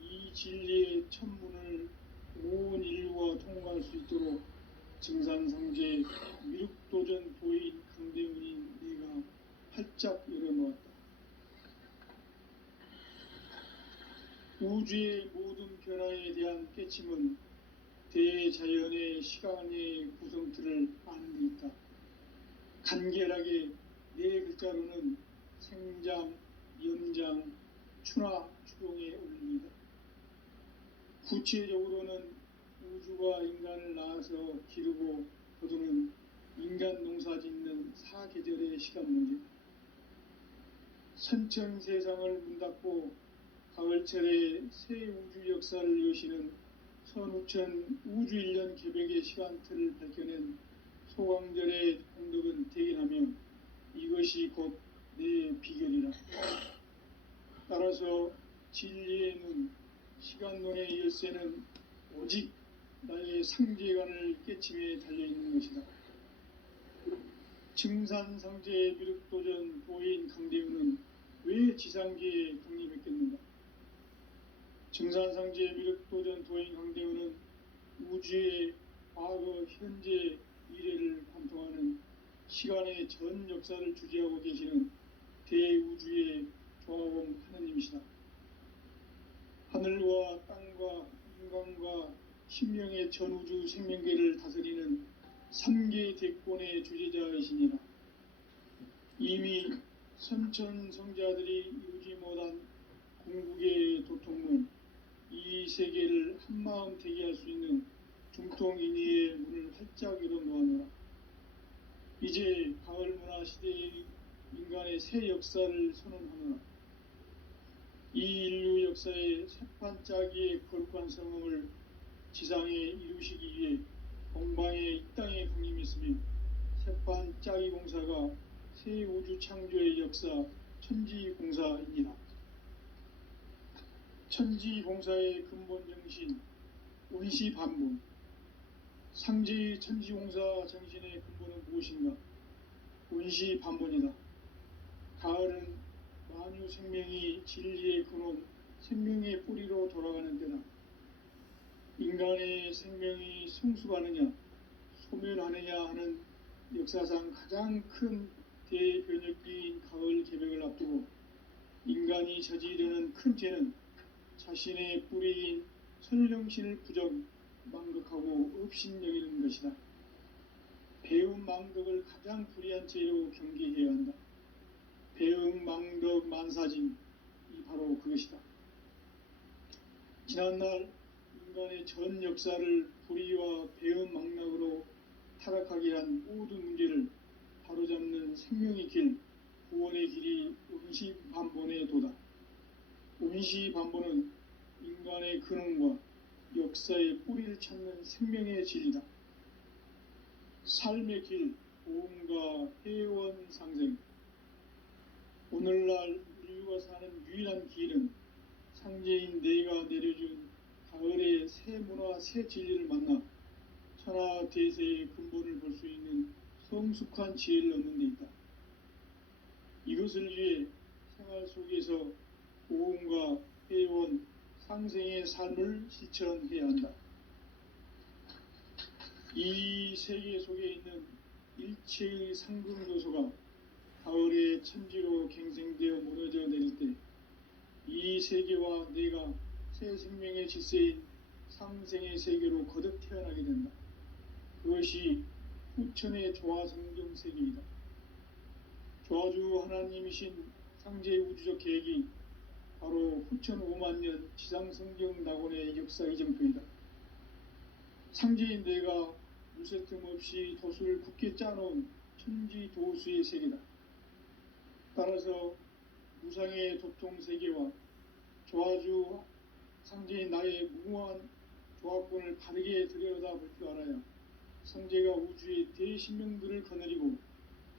이 진리의 첫 문을 온 인류가 통과할 수 있도록 증산상제 미륵도전 도인 강대훈인 내가 활짝 열어놓았다. 우주의 모든 변화에 대한 깨침은 대자연의 시간의 구성틀을 아는 데 있다. 간결하게 네 글자로는 생장, 연장, 추나 추동의 원리이다. 구체적으로는 우주가 인간을 낳아서 기르고 거두는 인간 농사 짓는 사계절의 시간 문제. 선천 세상을 문 닫고 가을철에 새 우주 역사를 여시는 선우천 우주 1년 개벽의 시간틀을 밝혀낸 소강절의 공덕은 대견하며 이것이 곧 내 비결이라. 따라서 진리의 문, 시간론의 열쇠는 오직 나의 상제관을 깨침에 달려있는 것이다. 증산상제 미륵도전 도인 강대훈은 왜 지상계에 강림했겠는가? 증산상제 미륵도전 도인 강대훈은 우주의 과거, 현재, 미래를 관통하는 시간의 전 역사를 주재하고 계시는 대우주의 조화범 하느님이시다. 하늘과 땅과 인간과 신명의 전우주 생명계를 다스리는 3계 대권의 주재자이시니라. 이미 선천성자들이 이루지 못한 궁극의 도통문, 이 세계를 한마음 되게 할 수 있는 중통인의의 문을 활짝 열어놓아노라. 이제 가을 문화 시대의 인간의 새 역사를 선언하노라. 이 인류 역사의 새판짜기의 거룩한 성음을 지상에 이루시기 위해 동방의 이 땅에 강림했으며 새판짜기 공사가 새 우주 창조의 역사 천지공사입니다. 천지공사의 근본 정신, 운시반문. 상제의 천지공사 정신의 근본은 무엇인가? 운시반문이다. 가을은 만유 생명이 진리의 근원, 생명의 뿌리로 돌아가는 때다. 인간의 생명이 성숙하느냐 소멸하느냐 하는 역사상 가장 큰 대변혁기인 가을 개벽을 앞두고 인간이 저지르는 큰 죄는 자신의 뿌리인 선령신을 부정 망극하고 업신여기는 것이다. 배음 망덕을 가장 불의한 죄로 경계해야 한다. 배음 망덕 만사진이 바로 그것이다. 지난날 인간의 전 역사를 불의와 배음 망락으로 타락하게 한 모든 문제를 바로잡는 생명의 길, 구원의 길이 음시반본의 도다. 음시반본은 인간의 근원과 역사의 뿌리를 찾는 생명의 진리다. 삶의 길, 보험과 회원 상생. 오늘날 인류가 사는 유일한 길은 상제인 내가 내려준 가을의 새 문화, 새 진리를 만나 천하 대세의 근본을 볼 수 있는 성숙한 지혜를 얻는 데 있다. 이것을 위해 생활 속에서 보험과 회원, 상생의 삶을 실천해야 한다. 이 세계 속에 있는 일체의 상금 요소가 가을의 천지로 갱생되어 무너져 내릴 때 이 세계와 내가 새 생명의 질서인 상생의 세계로 거듭 태어나게 된다. 그것이 후천의 조화성경 세계이다. 조화주 하나님이신 상제의 우주적 계획이 바로 후천 5만 년 지상성경 낙원의 역사 이정표이다. 상제인 내가 무쇠틈 없이 도수를 굳게 짜놓은 천지도수의 세계다. 따라서 무상의 도통세계와 조화주 상제인 나의 무궁한 조합권을 바르게 들여다볼 줄 알아야 상제가 우주의 대신명들을 거느리고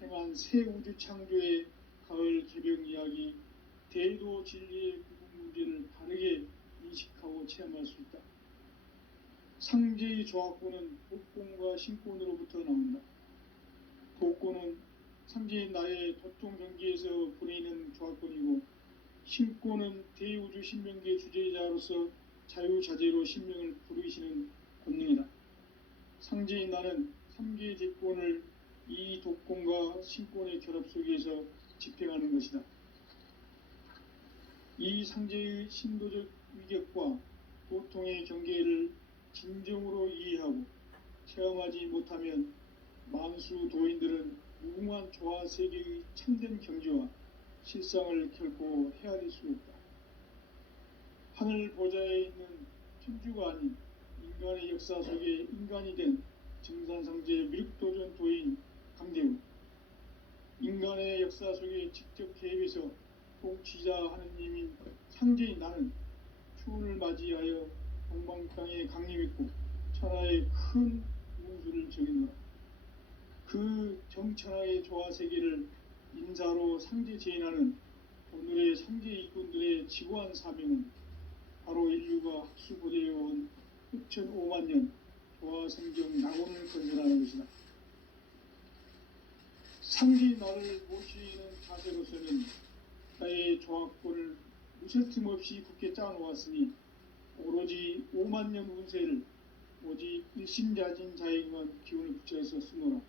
행한 새 우주 창조의 가을 개벽 이야기, 대도 진리의 구분 문제를 바르게 인식하고 체험할 수 있다. 상제의 조합권은 복권과 신권으로부터 나온다. 복권은 상제인 나의 도통 경계에서 보내는 조합권이고, 신권은 대우주 신명계 주제자로서 자유자재로 신명을 부르시는 권능이다. 상제인 나는 3개의 대권을 이 독권과 신권의 결합 속에서 집행하는 것이다. 이 상제의 신도적 위격과 고통의 경계를 진정으로 이해하고 체험하지 못하면 만수 도인들은 무궁한 조화 세계의 참된 경지와 실상을 결코 헤아릴 수 없다. 하늘 보좌에 있는 천주가 아닌 인간의 역사 속에 인간이 된 증산상제 미륵도전 도인 강대우, 인간의 역사 속에 직접 개입해서 통치자 하느님인 상제인 나는 추운을 맞이하여 동방땅에 강림했고 천하의 큰 운수를 적이노라. 그 정천하의 조화세계를 인사로 상제 제인하는 오늘의 상제 일꾼들의 지구한 사명은 바로 인류가 학수고대해온 후천 5만 년 조화성경 낙원을 건설하는 것이다. 상제인 나를 모시는 자세로서는 나의 조합권을 무쇠틈 없이 굳게 짜놓았으니 오로지 5만 년 운세를 오직 일심자진 자에게만 기운을 붙여서 쓰노라.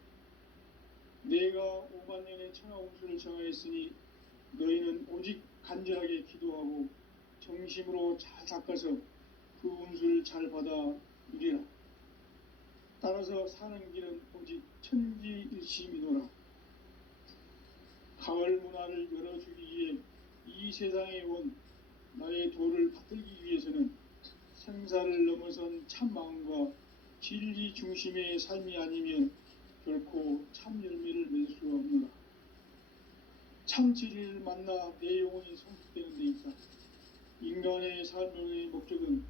내가 5만 년의 천하 운수를 정하였으니 너희는 오직 간절하게 기도하고 정심으로 잘 닦아서 그 운수를 잘 받아 누리라. 따라서 사는 길은 오직 천지일심이노라. 가을 문화를 열어주기 위해 이 세상에 온 나의 도를 받들기 위해서는 생사를 넘어선 참 마음과 진리 중심의 삶이 아니면 결코 참 열매를 맺을 수가 없노라. 참 진리를 만나 내 영혼이 성숙되는 데 있다. 인간의 삶의 목적은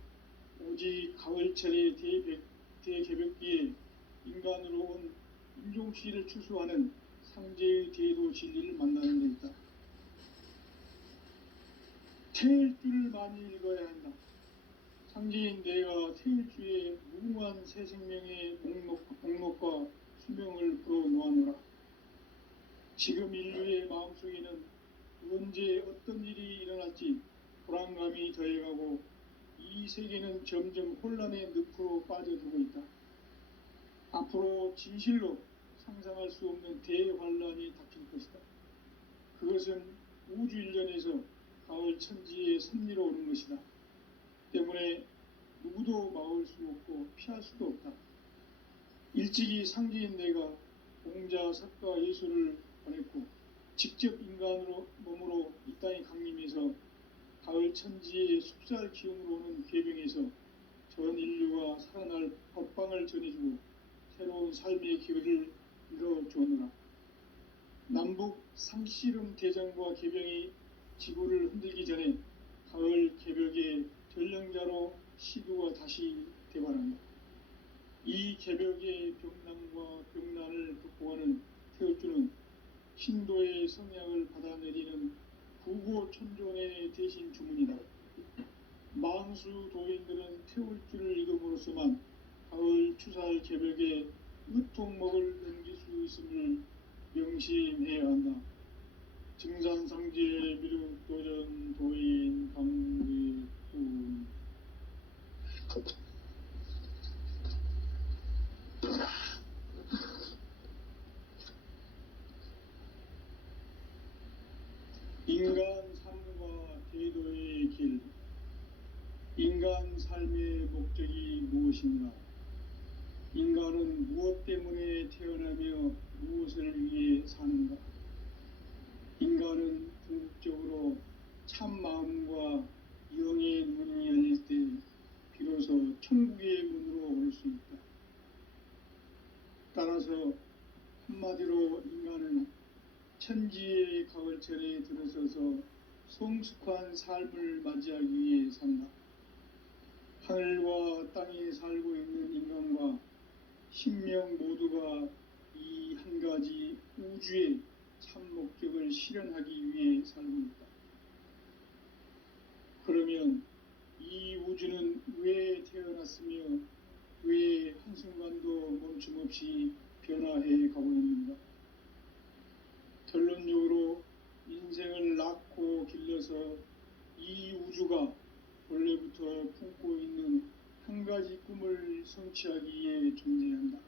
오직 가을철의 대개벽기에 인간으로 온 인종시를 추수하는 상제의 대도 진리를 만나는 데 있다. 태일주를 많이 읽어야 한다. 상제인 내가 태일주의 무궁한 새 생명의 목록과 수명을 풀어놓아노라. 지금 인류의 마음속에는 언제 어떤 일이 일어날지 불안감이 더해가고 이 세계는 점점 혼란의 늪으로 빠져들고 있다. 앞으로 진실로 상상할 수 없는 대환란이 닥칠 것이다. 그것은 우주 일련에서 가을 천지의 섭리로 오는 것이다. 때문에 누구도 막을 수 없고 피할 수도 없다. 일찍이 상제인 내가 공자, 석가, 예수를 보냈고 직접 인간으로 몸으로 이 땅에 강림해서 가을 천지의 숲살 기운으로 오는 궤병에서 전 인류가 살아날 법방을 전해주고 새로운 삶의 기회를 이뤄주었노라. 남북 상씨름 대전과 개병이 지구를 흔들기 전에 가을 개벽의 전령자로 시두가 다시 대발한다. 이 개벽의 병남과 병난을 극복하는 태울주는 신도의 성향을 받아내리는 구고천존의 대신 주문이다. 망수 도인들은 태울주를 읽음으로써만 가을 추살 개벽에 으통목을 넘길 수 있음을 명심해야 한다. 증산상제 미륵도전 도인 강리훈. 인간 삶과 대도의 길. 인간 삶의 목적이 무엇인가? 인간은 무엇 때문에 태어나며 무엇을 위해 사는가? 인간은 궁극적으로 참 마음과 영의 문이 열릴 때 비로소 천국의 문으로 올 수 있다. 따라서 한마디로 인간은 천지의 가을철에 들어서서 성숙한 삶을 맞이하기 위해 산다. 하늘과 땅에 살고 있는 인간과 신명 모두가 이 한 가지 우주의 참 목적을 실현하기 위해 살고 있다. 그러면 이 우주는 왜 태어났으며 왜 한순간도 멈춤없이 변화해 가고 있는가? 결론적으로 인생을 낳고 길러서 이 우주가 원래부터 품고 있는 한 가지 꿈을 성취하기 위해 존재한다.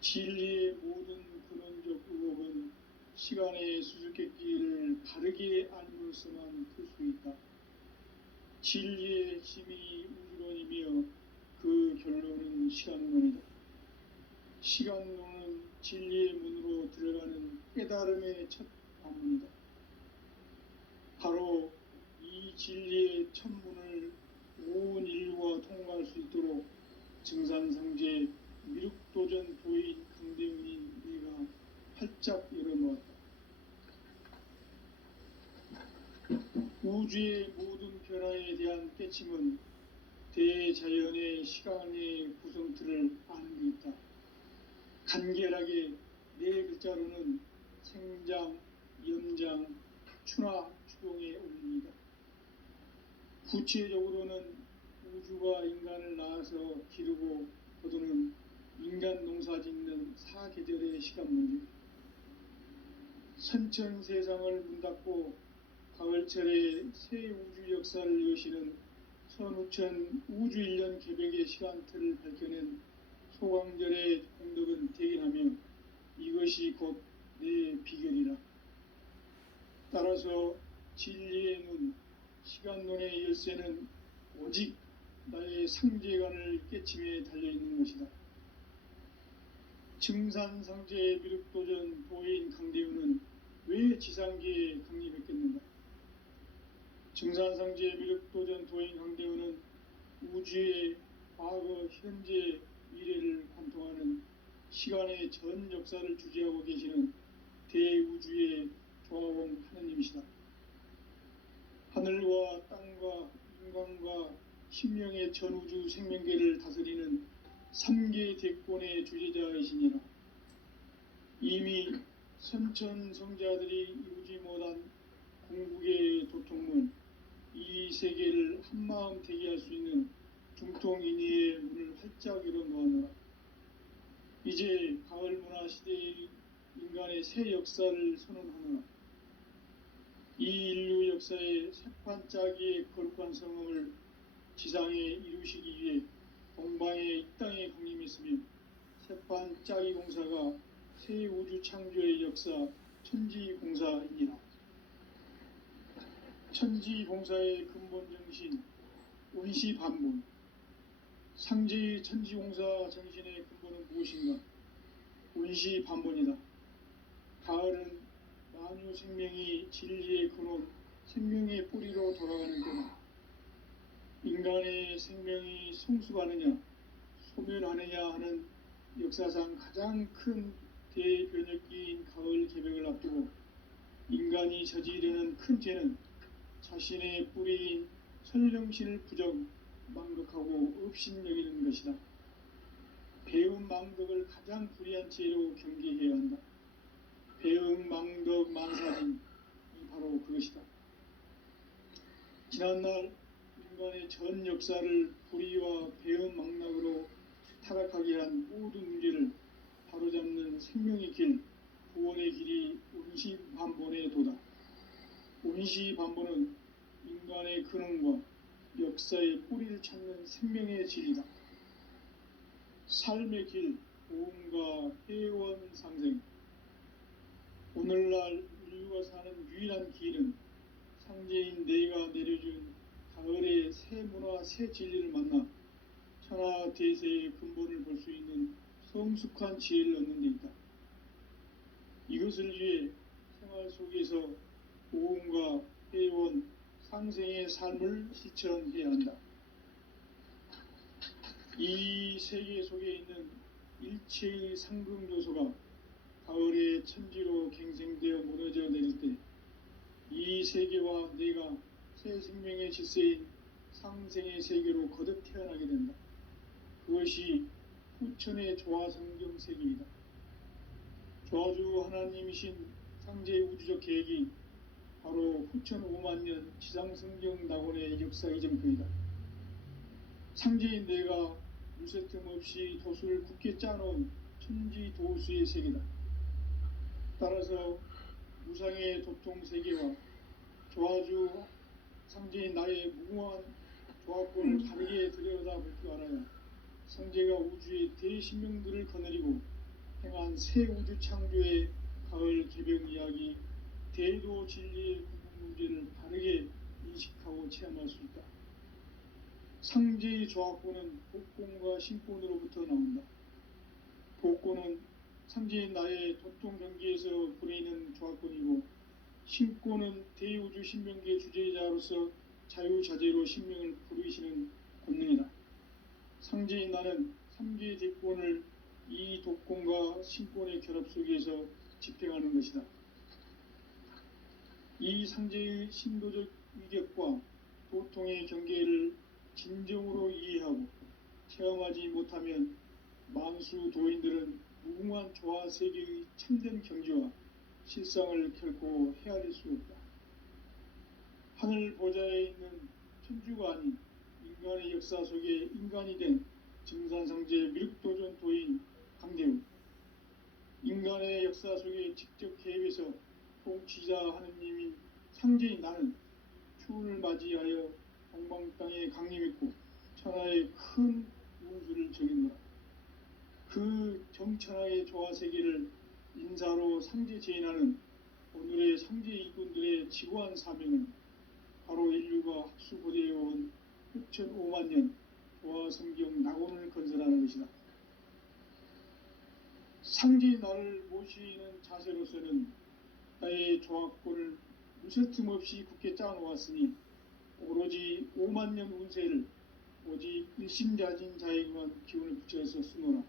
진리의 모든 근원적 의혹은 시간의 수수께끼를 바르게 알므로써만 풀 수 있다. 진리의 핵심이 우주론이며 그 결론은 시간론이다. 시간론은 진리의 문으로 들어가는 깨달음의 첫 관문이다. 바로 이 진리의 첫 문을 온 인류가 통과할 수 있도록 증산상제 미륵도전 도인 강대훈인 내가 활짝 열어놓았다. 우주의 모든 변화에 대한 깨침은 대자연의 시간의 구성틀을 아는 데 있다. 간결하게 네 글자로는 생장, 염장, 추나 추동의 원리이다. 구체적으로는 우주가 인간을 낳아서 기르고 거두는 인간 농사 짓는 사계절의 시간 문제. 선천 세상을 문 닫고 가을철에 새 우주 역사를 여시는 선우천 우주 일년 개벽의 시간틀을 밝혀낸 소광절의 공덕은 대견하며 이것이 곧 내 비결이라. 따라서 진리의 문, 시간론의 열쇠는 오직 나의 상제관을 깨침에 달려있는 것이다. 증산상제 미륵도전 도인 강대훈은 왜 지상계에 강림했겠는가? 증산상제 미륵도전 도인 강대훈은 우주의 과거, 현재, 미래를 관통하는 시간의 전 역사를 주재하고 계시는 대우주의 조화원 하느님이시다. 하늘과 땅과 인간과 신명의 전우주 생명계를 다스리는 3계 대권의 주제자이시니라. 이미 선천성자들이 이루지 못한 궁극의 도통문, 이 세계를 한마음 되게 할 수 있는 중통인의의 문을 활짝 열어놓았노라. 이제 가을 문화 시대의 인간의 새 역사를 선언하노라. 이 인류 역사의 새판짜기의 거룩한 성음을 지상에 이루시기 위해 동방의 이 땅에 강림했으며 새판 짜기 공사가 새 우주 창조의 역사 천지공사입니다. 천지공사의 근본 정신 운시반본. 상제의 천지공사 정신의 근본은 무엇인가? 운시반본이다. 가을은 만유 생명이 진리의 근원, 생명의 뿌리로 돌아가는 때다. 인간의 생명이 성숙하느냐, 소멸하느냐 하는 역사상 가장 큰 대변혁기인 가을 개벽을 앞두고 인간이 저지르는 큰 죄는 자신의 뿌리인 선령신을 부정, 망극하고 업신여기는 것이다. 배은 망덕을 가장 불의한 죄로 경계해야 한다. 배은 망덕 만살이 바로 그것이다. 지난날 인간의 전 역사를 불의와 배은 망락으로 타락하게 한 모든 문제를 바로잡는 생명의 길, 구원의 길이 운시반본의 도다. 운시반본은 인간의 근원과 역사의 뿌리를 찾는 생명의 진리다. 삶의 길, 보험과 회원 상생. 오늘날 인류가 사는 유일한 길은 상제인 내가 내려준 가을의 새 문화, 새 진리를 만나 천하 대세의 근본을 볼 수 있는 성숙한 지혜를 얻는 데 있다. 이것을 위해 생활 속에서 보험과 회원, 상생의 삶을 실천해야 한다. 이 세계 속에 있는 일체의 상금 요소가 가을의 천지로 갱생되어 무너져 내릴 때 이 세계와 내가 새 생명의 질서인 상생의 세계로 거듭 태어나게 된다. 그것이 후천의 조화성경 세계이다. 조화주 하나님이신 상제의 우주적 계획이 바로 후천 5만년 지상성경 낙원의 역사 이전표이다. 상제인 내가 무쇠틈 없이 도수를 굳게 짜놓은 천지도수의 세계다. 따라서 무상의 도통 세계와 조화주 상제인 나의 무궁한 조합권을 다르게 들여다볼 줄 알아야 상제가 우주의 대신명들을 거느리고 행한 새 우주 창조의 가을 개벽 이야기, 대도 진리의 구분 문제를 다르게 인식하고 체험할 수 있다. 상제의 조합권은 복권과 신권으로부터 나온다. 복권은 상제인 나의 도통 경계에서 부리는 조합권이고, 신권은 대우주 신명계 주제자로서 자유자재로 신명을 부르시는 권능이다. 상제인 나는 삼계의 대권을 이 독권과 신권의 결합 속에서 집행하는 것이다. 이 상제의 신도적 위격과 도통의 경계를 진정으로 이해하고 체험하지 못하면 만수 도인들은 무궁한 조화 세계의 참된 경지와 실상을 결코 헤아릴 수 없다. 하늘 보좌에 있는 천주가 아닌 인간의 역사 속에 인간이 된 증산상제 미륵도전 도인 강대우, 인간의 역사 속에 직접 개입해서 통치자 하느님인 상제인 나는 추운을 맞이하여 동방 땅에 강림했고 천하의 큰 운수를 적인 거라. 그 정천하의 조화 세계를 인사로 상제 제인하는 오늘의 상제 일꾼들의 지고한 사명은 바로 인류가 학수고대해온 6,500년 조화 성경 낙원을 건설하는 것이다. 상제의 나를 모시는 자세로서는 나의 조합권을 무쇠틈 없이 굳게 짜놓았으니 오로지 5만년 운세를 오직 일심자진 자에게만 기운을 붙여서 쓰노라.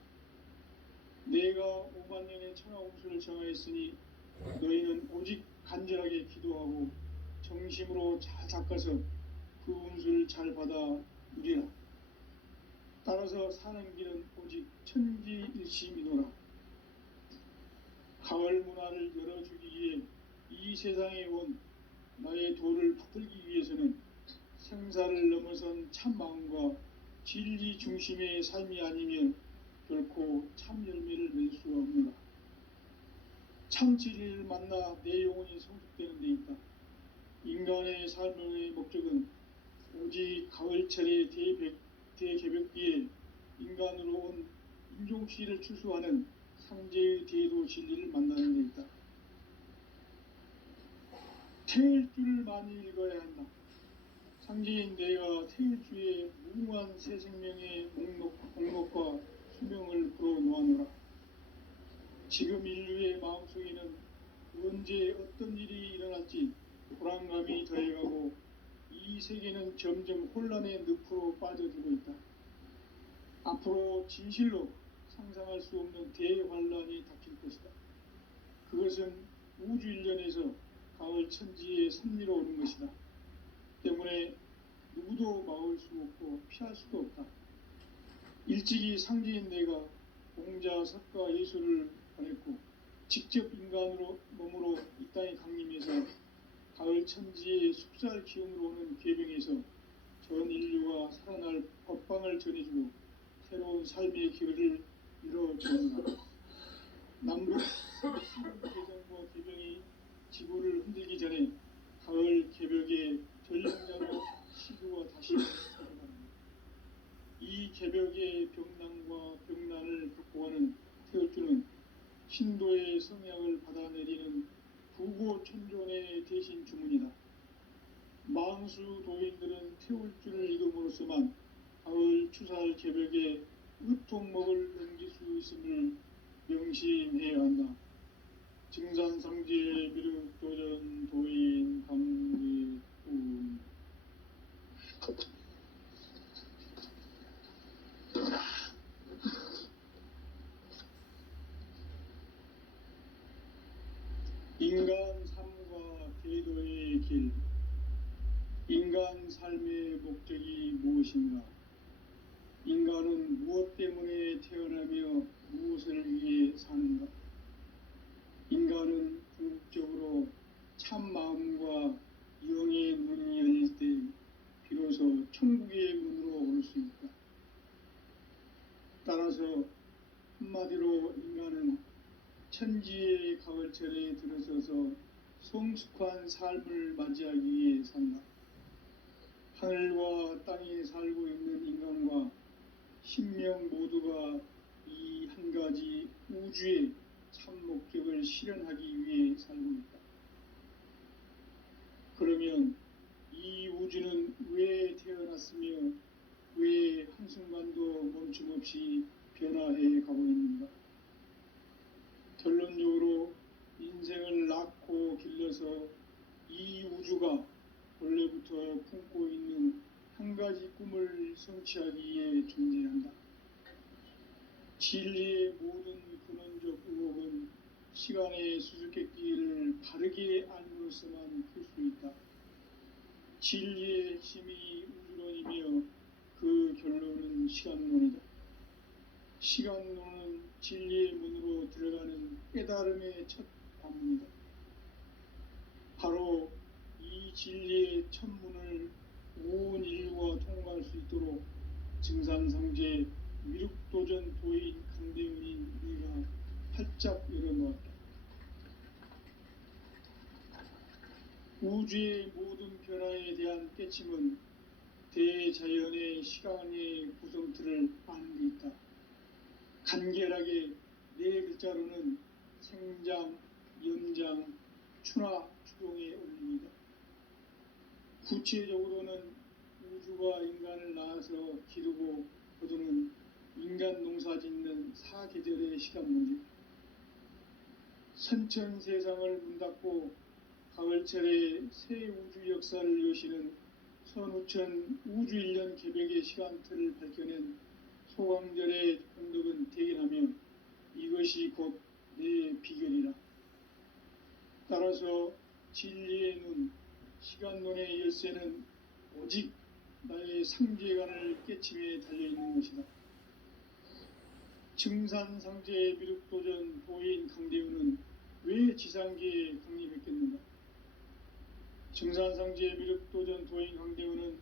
내가 5만년의 천하 운수를 정하였으니 너희는 오직 간절하게 기도하고 정심으로 잘 닦아서 그 운수를 잘 받아 누리라. 따라서 사는 길은 오직 천지일심이노라. 가을 문화를 열어주기 위해 이 세상에 온 나의 도를 받들기 위해서는 생사를 넘어선 참 마음과 진리 중심의 삶이 아니면 결코 참 열매를 낼 수 없노라. 참 진리를 만나 내 영혼이 성숙되는 데 있다. 인간의 삶의 목적은 오직 가을철의 대개벽기에 인간으로 온 인종씨를 추수하는 상제의 대도 진리를 만나는 데 있다. 태을 줄을 많이 읽어야 한다. 상제인 내가 태을주의 무궁한 새 생명의 목록과 수명을 풀어놓아노라. 지금 인류의 마음속에는 언제 어떤 일이 일어날지 불안감이 더해가고 이 세계는 점점 혼란의 늪으로 빠져들고 있다. 앞으로 진실로 상상할 수 없는 대환란이 닥칠 것이다. 그것은 우주 일련에서 가을 천지의 섭리로 오는 것이다. 때문에 누구도 막을 수 없고 피할 수도 없다. 일찍이 상제인 내가 공자, 석가, 예수를 보냈고 직접 인간으로 몸으로 이 땅에 강림해서 가을 천지의 숲살 기운으로 오는 계병에서 전 인류가 살아날 법방을 전해주고 새로운 삶의 길을 열어주는다. 남북 개정과 개병이 지구를 흔들기 전에 가을 개벽의 전력자로 시구가 다시 살아갑니다. 이 개벽의 병난과 병난을 극복하는 태을주는 신도의 성약을 받아내리는 부고천존의 대신 주문이다. 망수 도인들은 태울주를 읽음으로써만 가을 추살 개벽에 으통목을 넘길 수 있음을 명심해야 한다. 증산상제 미륵도전 도인 강계훈. 인간 삶과 대도의 길. 인간 삶의 목적이 무엇인가? 인간은 무엇 때문에 태어나며 무엇을 위해 사는가? 인간은 궁극적으로 참 마음과 영의 문이 열릴 때 비로소 천국의 문으로 올 수 있다. 따라서 한마디로 인간은 천지의 가을철에 들어서서 성숙한 삶을 맞이하기 위해 산다. 하늘과 땅에 살고 있는 인간과 신명 모두가 이 한 가지 우주의 참 목적을 실현하기 위해 살고 있다. 그러면 이 우주는 왜 태어났으며 왜 한순간도 멈춤 없이 변화해 가고 있는가? 결론적으로 인생을 낳고 길러서 이 우주가 원래부터 품고 있는 한 가지 꿈을 성취하기 위해 존재한다. 진리의 모든 근원적 의혹은 시간의 수수께끼를 바르게 알므로써만 풀 수 있다. 진리의 핵심이 우주론이며 그 결론은 시간론이다. 시간론은 진리의 문으로 들어가는 깨달음의 첫 관문이다. 바로 이 진리의 첫 문을 온 인류가 통과할 수 있도록 증산상제 미륵도전 도인 강대훈인 우리가 활짝 열어놓았다. 우주의 모든 변화에 대한 깨침은 대자연의 시간의 구성틀을 아는 데 있다. 간결하게 네 글자로는 생장, 연장, 추나 추동의 원리이다. 구체적으로는 우주가 인간을 낳아서 기르고 거두는 인간 농사 짓는 사계절의 시간 문제. 선천 세상을 문닫고 가을철에 새 우주 역사를 여시는 선우천 우주 1년 개벽의 시간틀을 밝혀낸 소강절의 공덕은 대견하며 이것이 곧 내 비결이라. 따라서 진리의 눈, 시간론의 열쇠는 오직 나의 상제관을 깨침에 달려있는 것이다. 증산상제 미륵도전 도인 강대훈은 왜 지상계에 강림했겠는가? 증산상제 미륵도전 도인 강대훈은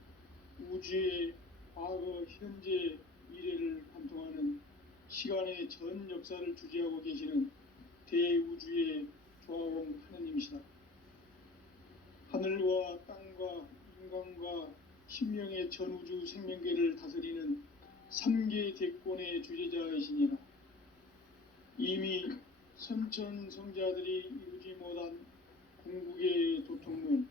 우주의 과거, 현재, 미래를 관통하는 시간의 전 역사를 주재하고 계시는 대우주의 조화원 하느님이시다. 하늘과 땅과 인간과 신명 인간의 전우주 생명계를 다스리는 3계 대권의 주제자이시니라. 이미 선천성자들이 이루지 못한 궁극의 도통문,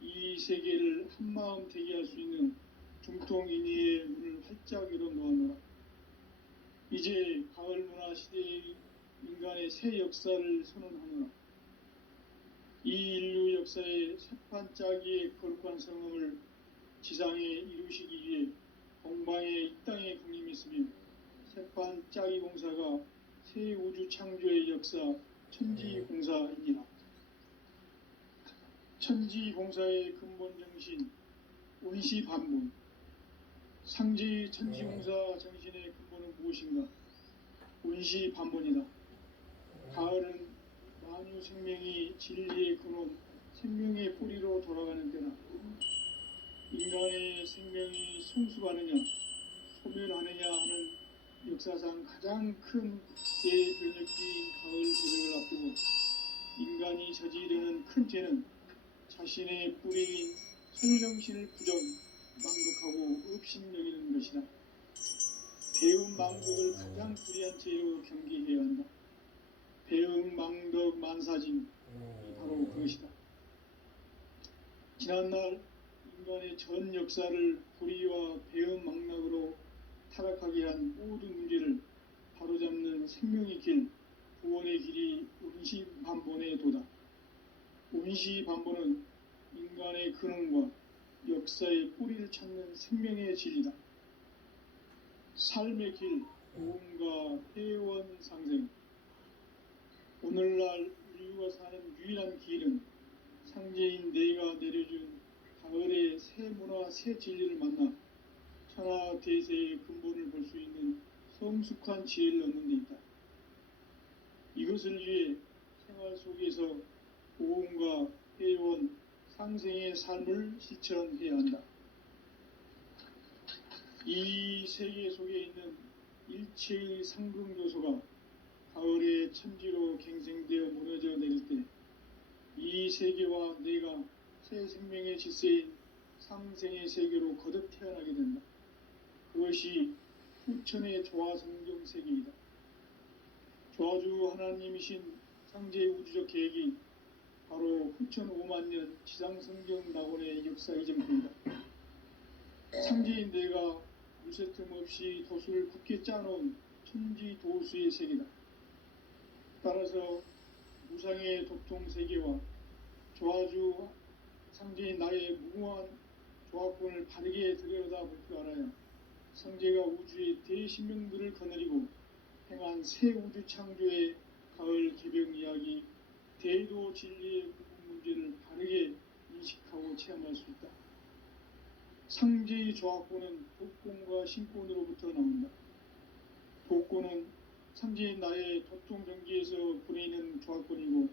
이 세계를 한마음 되게 할 수 있는 중통인의의 문을 활짝 열어놓았노라. 이제 가을 문화 시대의 인간의 새 역사를 선언하노라. 이 인류 역사의 새판짜기의 거룩한 성음을 지상에 이루시기 위해 공방에 이 땅에 군림했으며 새판짜기 공사가 새 우주 창조의 역사 천지공사이니라. 천지공사의 근본 정신 운시반본. 상제의 천지공사 정신의 근본은 무엇인가? 운시반본이다. 가을은 만유 생명이 진리의 근원, 생명의 뿌리로 돌아가는 때나 인간의 생명이 성숙하느냐, 소멸하느냐 하는 역사상 가장 큰 대변혁기인 가을 개벽을 앞두고 인간이 저지르는 큰 죄는 자신의 뿌리인 설령신을 부정, 망극하고 업신여기는 것이다. 배움 망덕을 가장 불의한 죄로 경계해야 한다. 배움 망덕 만사징이 바로 그것이다. 지난날 인간의 전 역사를 불의와 배움 망락으로 타락하게 한 모든 문제를 바로잡는 생명의 길, 구원의 길이 운시반본의 도다. 운시반본은 인간의 근원과 역사의 뿌리를 찾는 생명의 진리다. 삶의 길, 고음과 회원 상생. 오늘날 인류가 사는 유일한 길은 상제인 내가 내려준 가을의 새 문화, 새 진리를 만나 천하 대세의 근본을 볼 수 있는 성숙한 지혜를 얻는 데 있다. 이것을 위해 생활 속에서 고음과 회원, 상생의 삶을 실천해야 한다. 이 세계 속에 있는 일체의 상금 요소가 가을의 천지로 갱생되어 무너져 내릴 때 이 세계와 내가 새 생명의 질서인 상생의 세계로 거듭 태어나게 된다. 그것이 후천의 조화성경 세계이다. 조화주 하나님이신 상제의 우주적 계획이 바로 후천 5만년 지상성경 낙원의 역사 이정표이다. 상제인 내가 물새틈 없이 도수를 굳게 짜놓은 천지도수의 세계다. 따라서 무상의 도통세계와 조화주 상제인 나의 무궁한 조화권을 바르게 들여다볼 줄 알아야 상제가 우주의 대신명들을 거느리고 행한 새 우주 창조의 가을 개벽 이야기, 대도 진리의 구분 문제를 바르게 인식하고 체험할 수 있다. 상제의 조화권은 독권과 신권으로부터 나온다. 독권은 상제인 나의 도통경지에서 부리는 조화권이고,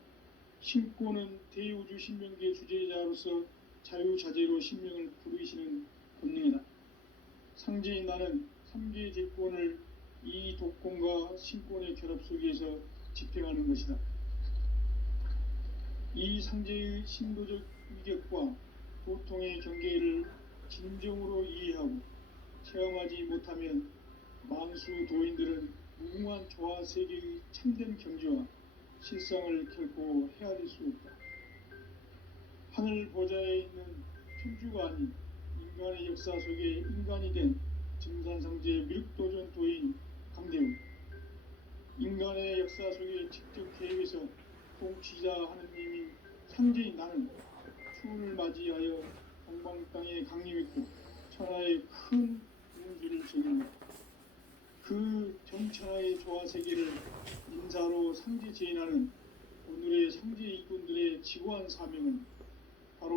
신권은 대우주 신명계 주제자로서 자유자재로 신명을 부르시는 본능이다. 상제인 나는 3계 대권을 이 독권과 신권의 결합 속에서 집행하는 것이다. 이 상제의 신도적 위격과 도통의 경계를 진정으로 이해하고 체험하지 못하면 만수 도인들은 무궁한 조화 세계의 참된 경지와 실상을 결코 헤아릴 수 없다. 하늘 보좌에 있는 천주가 아닌 인간의 역사 속에 인간이 된 증산상제 밀도전 도인 강대훈, 인간의 역사 속에 직접 계획해서 통치자 하느님인 상제인 나는 추운을 맞이하여 동방 땅에 강림했고 천하의 큰 운수를 적인다. 그 정천하의 조화 세계를 인사로 상제 제인하는 오늘의 상제 일꾼들의 지고한 사명은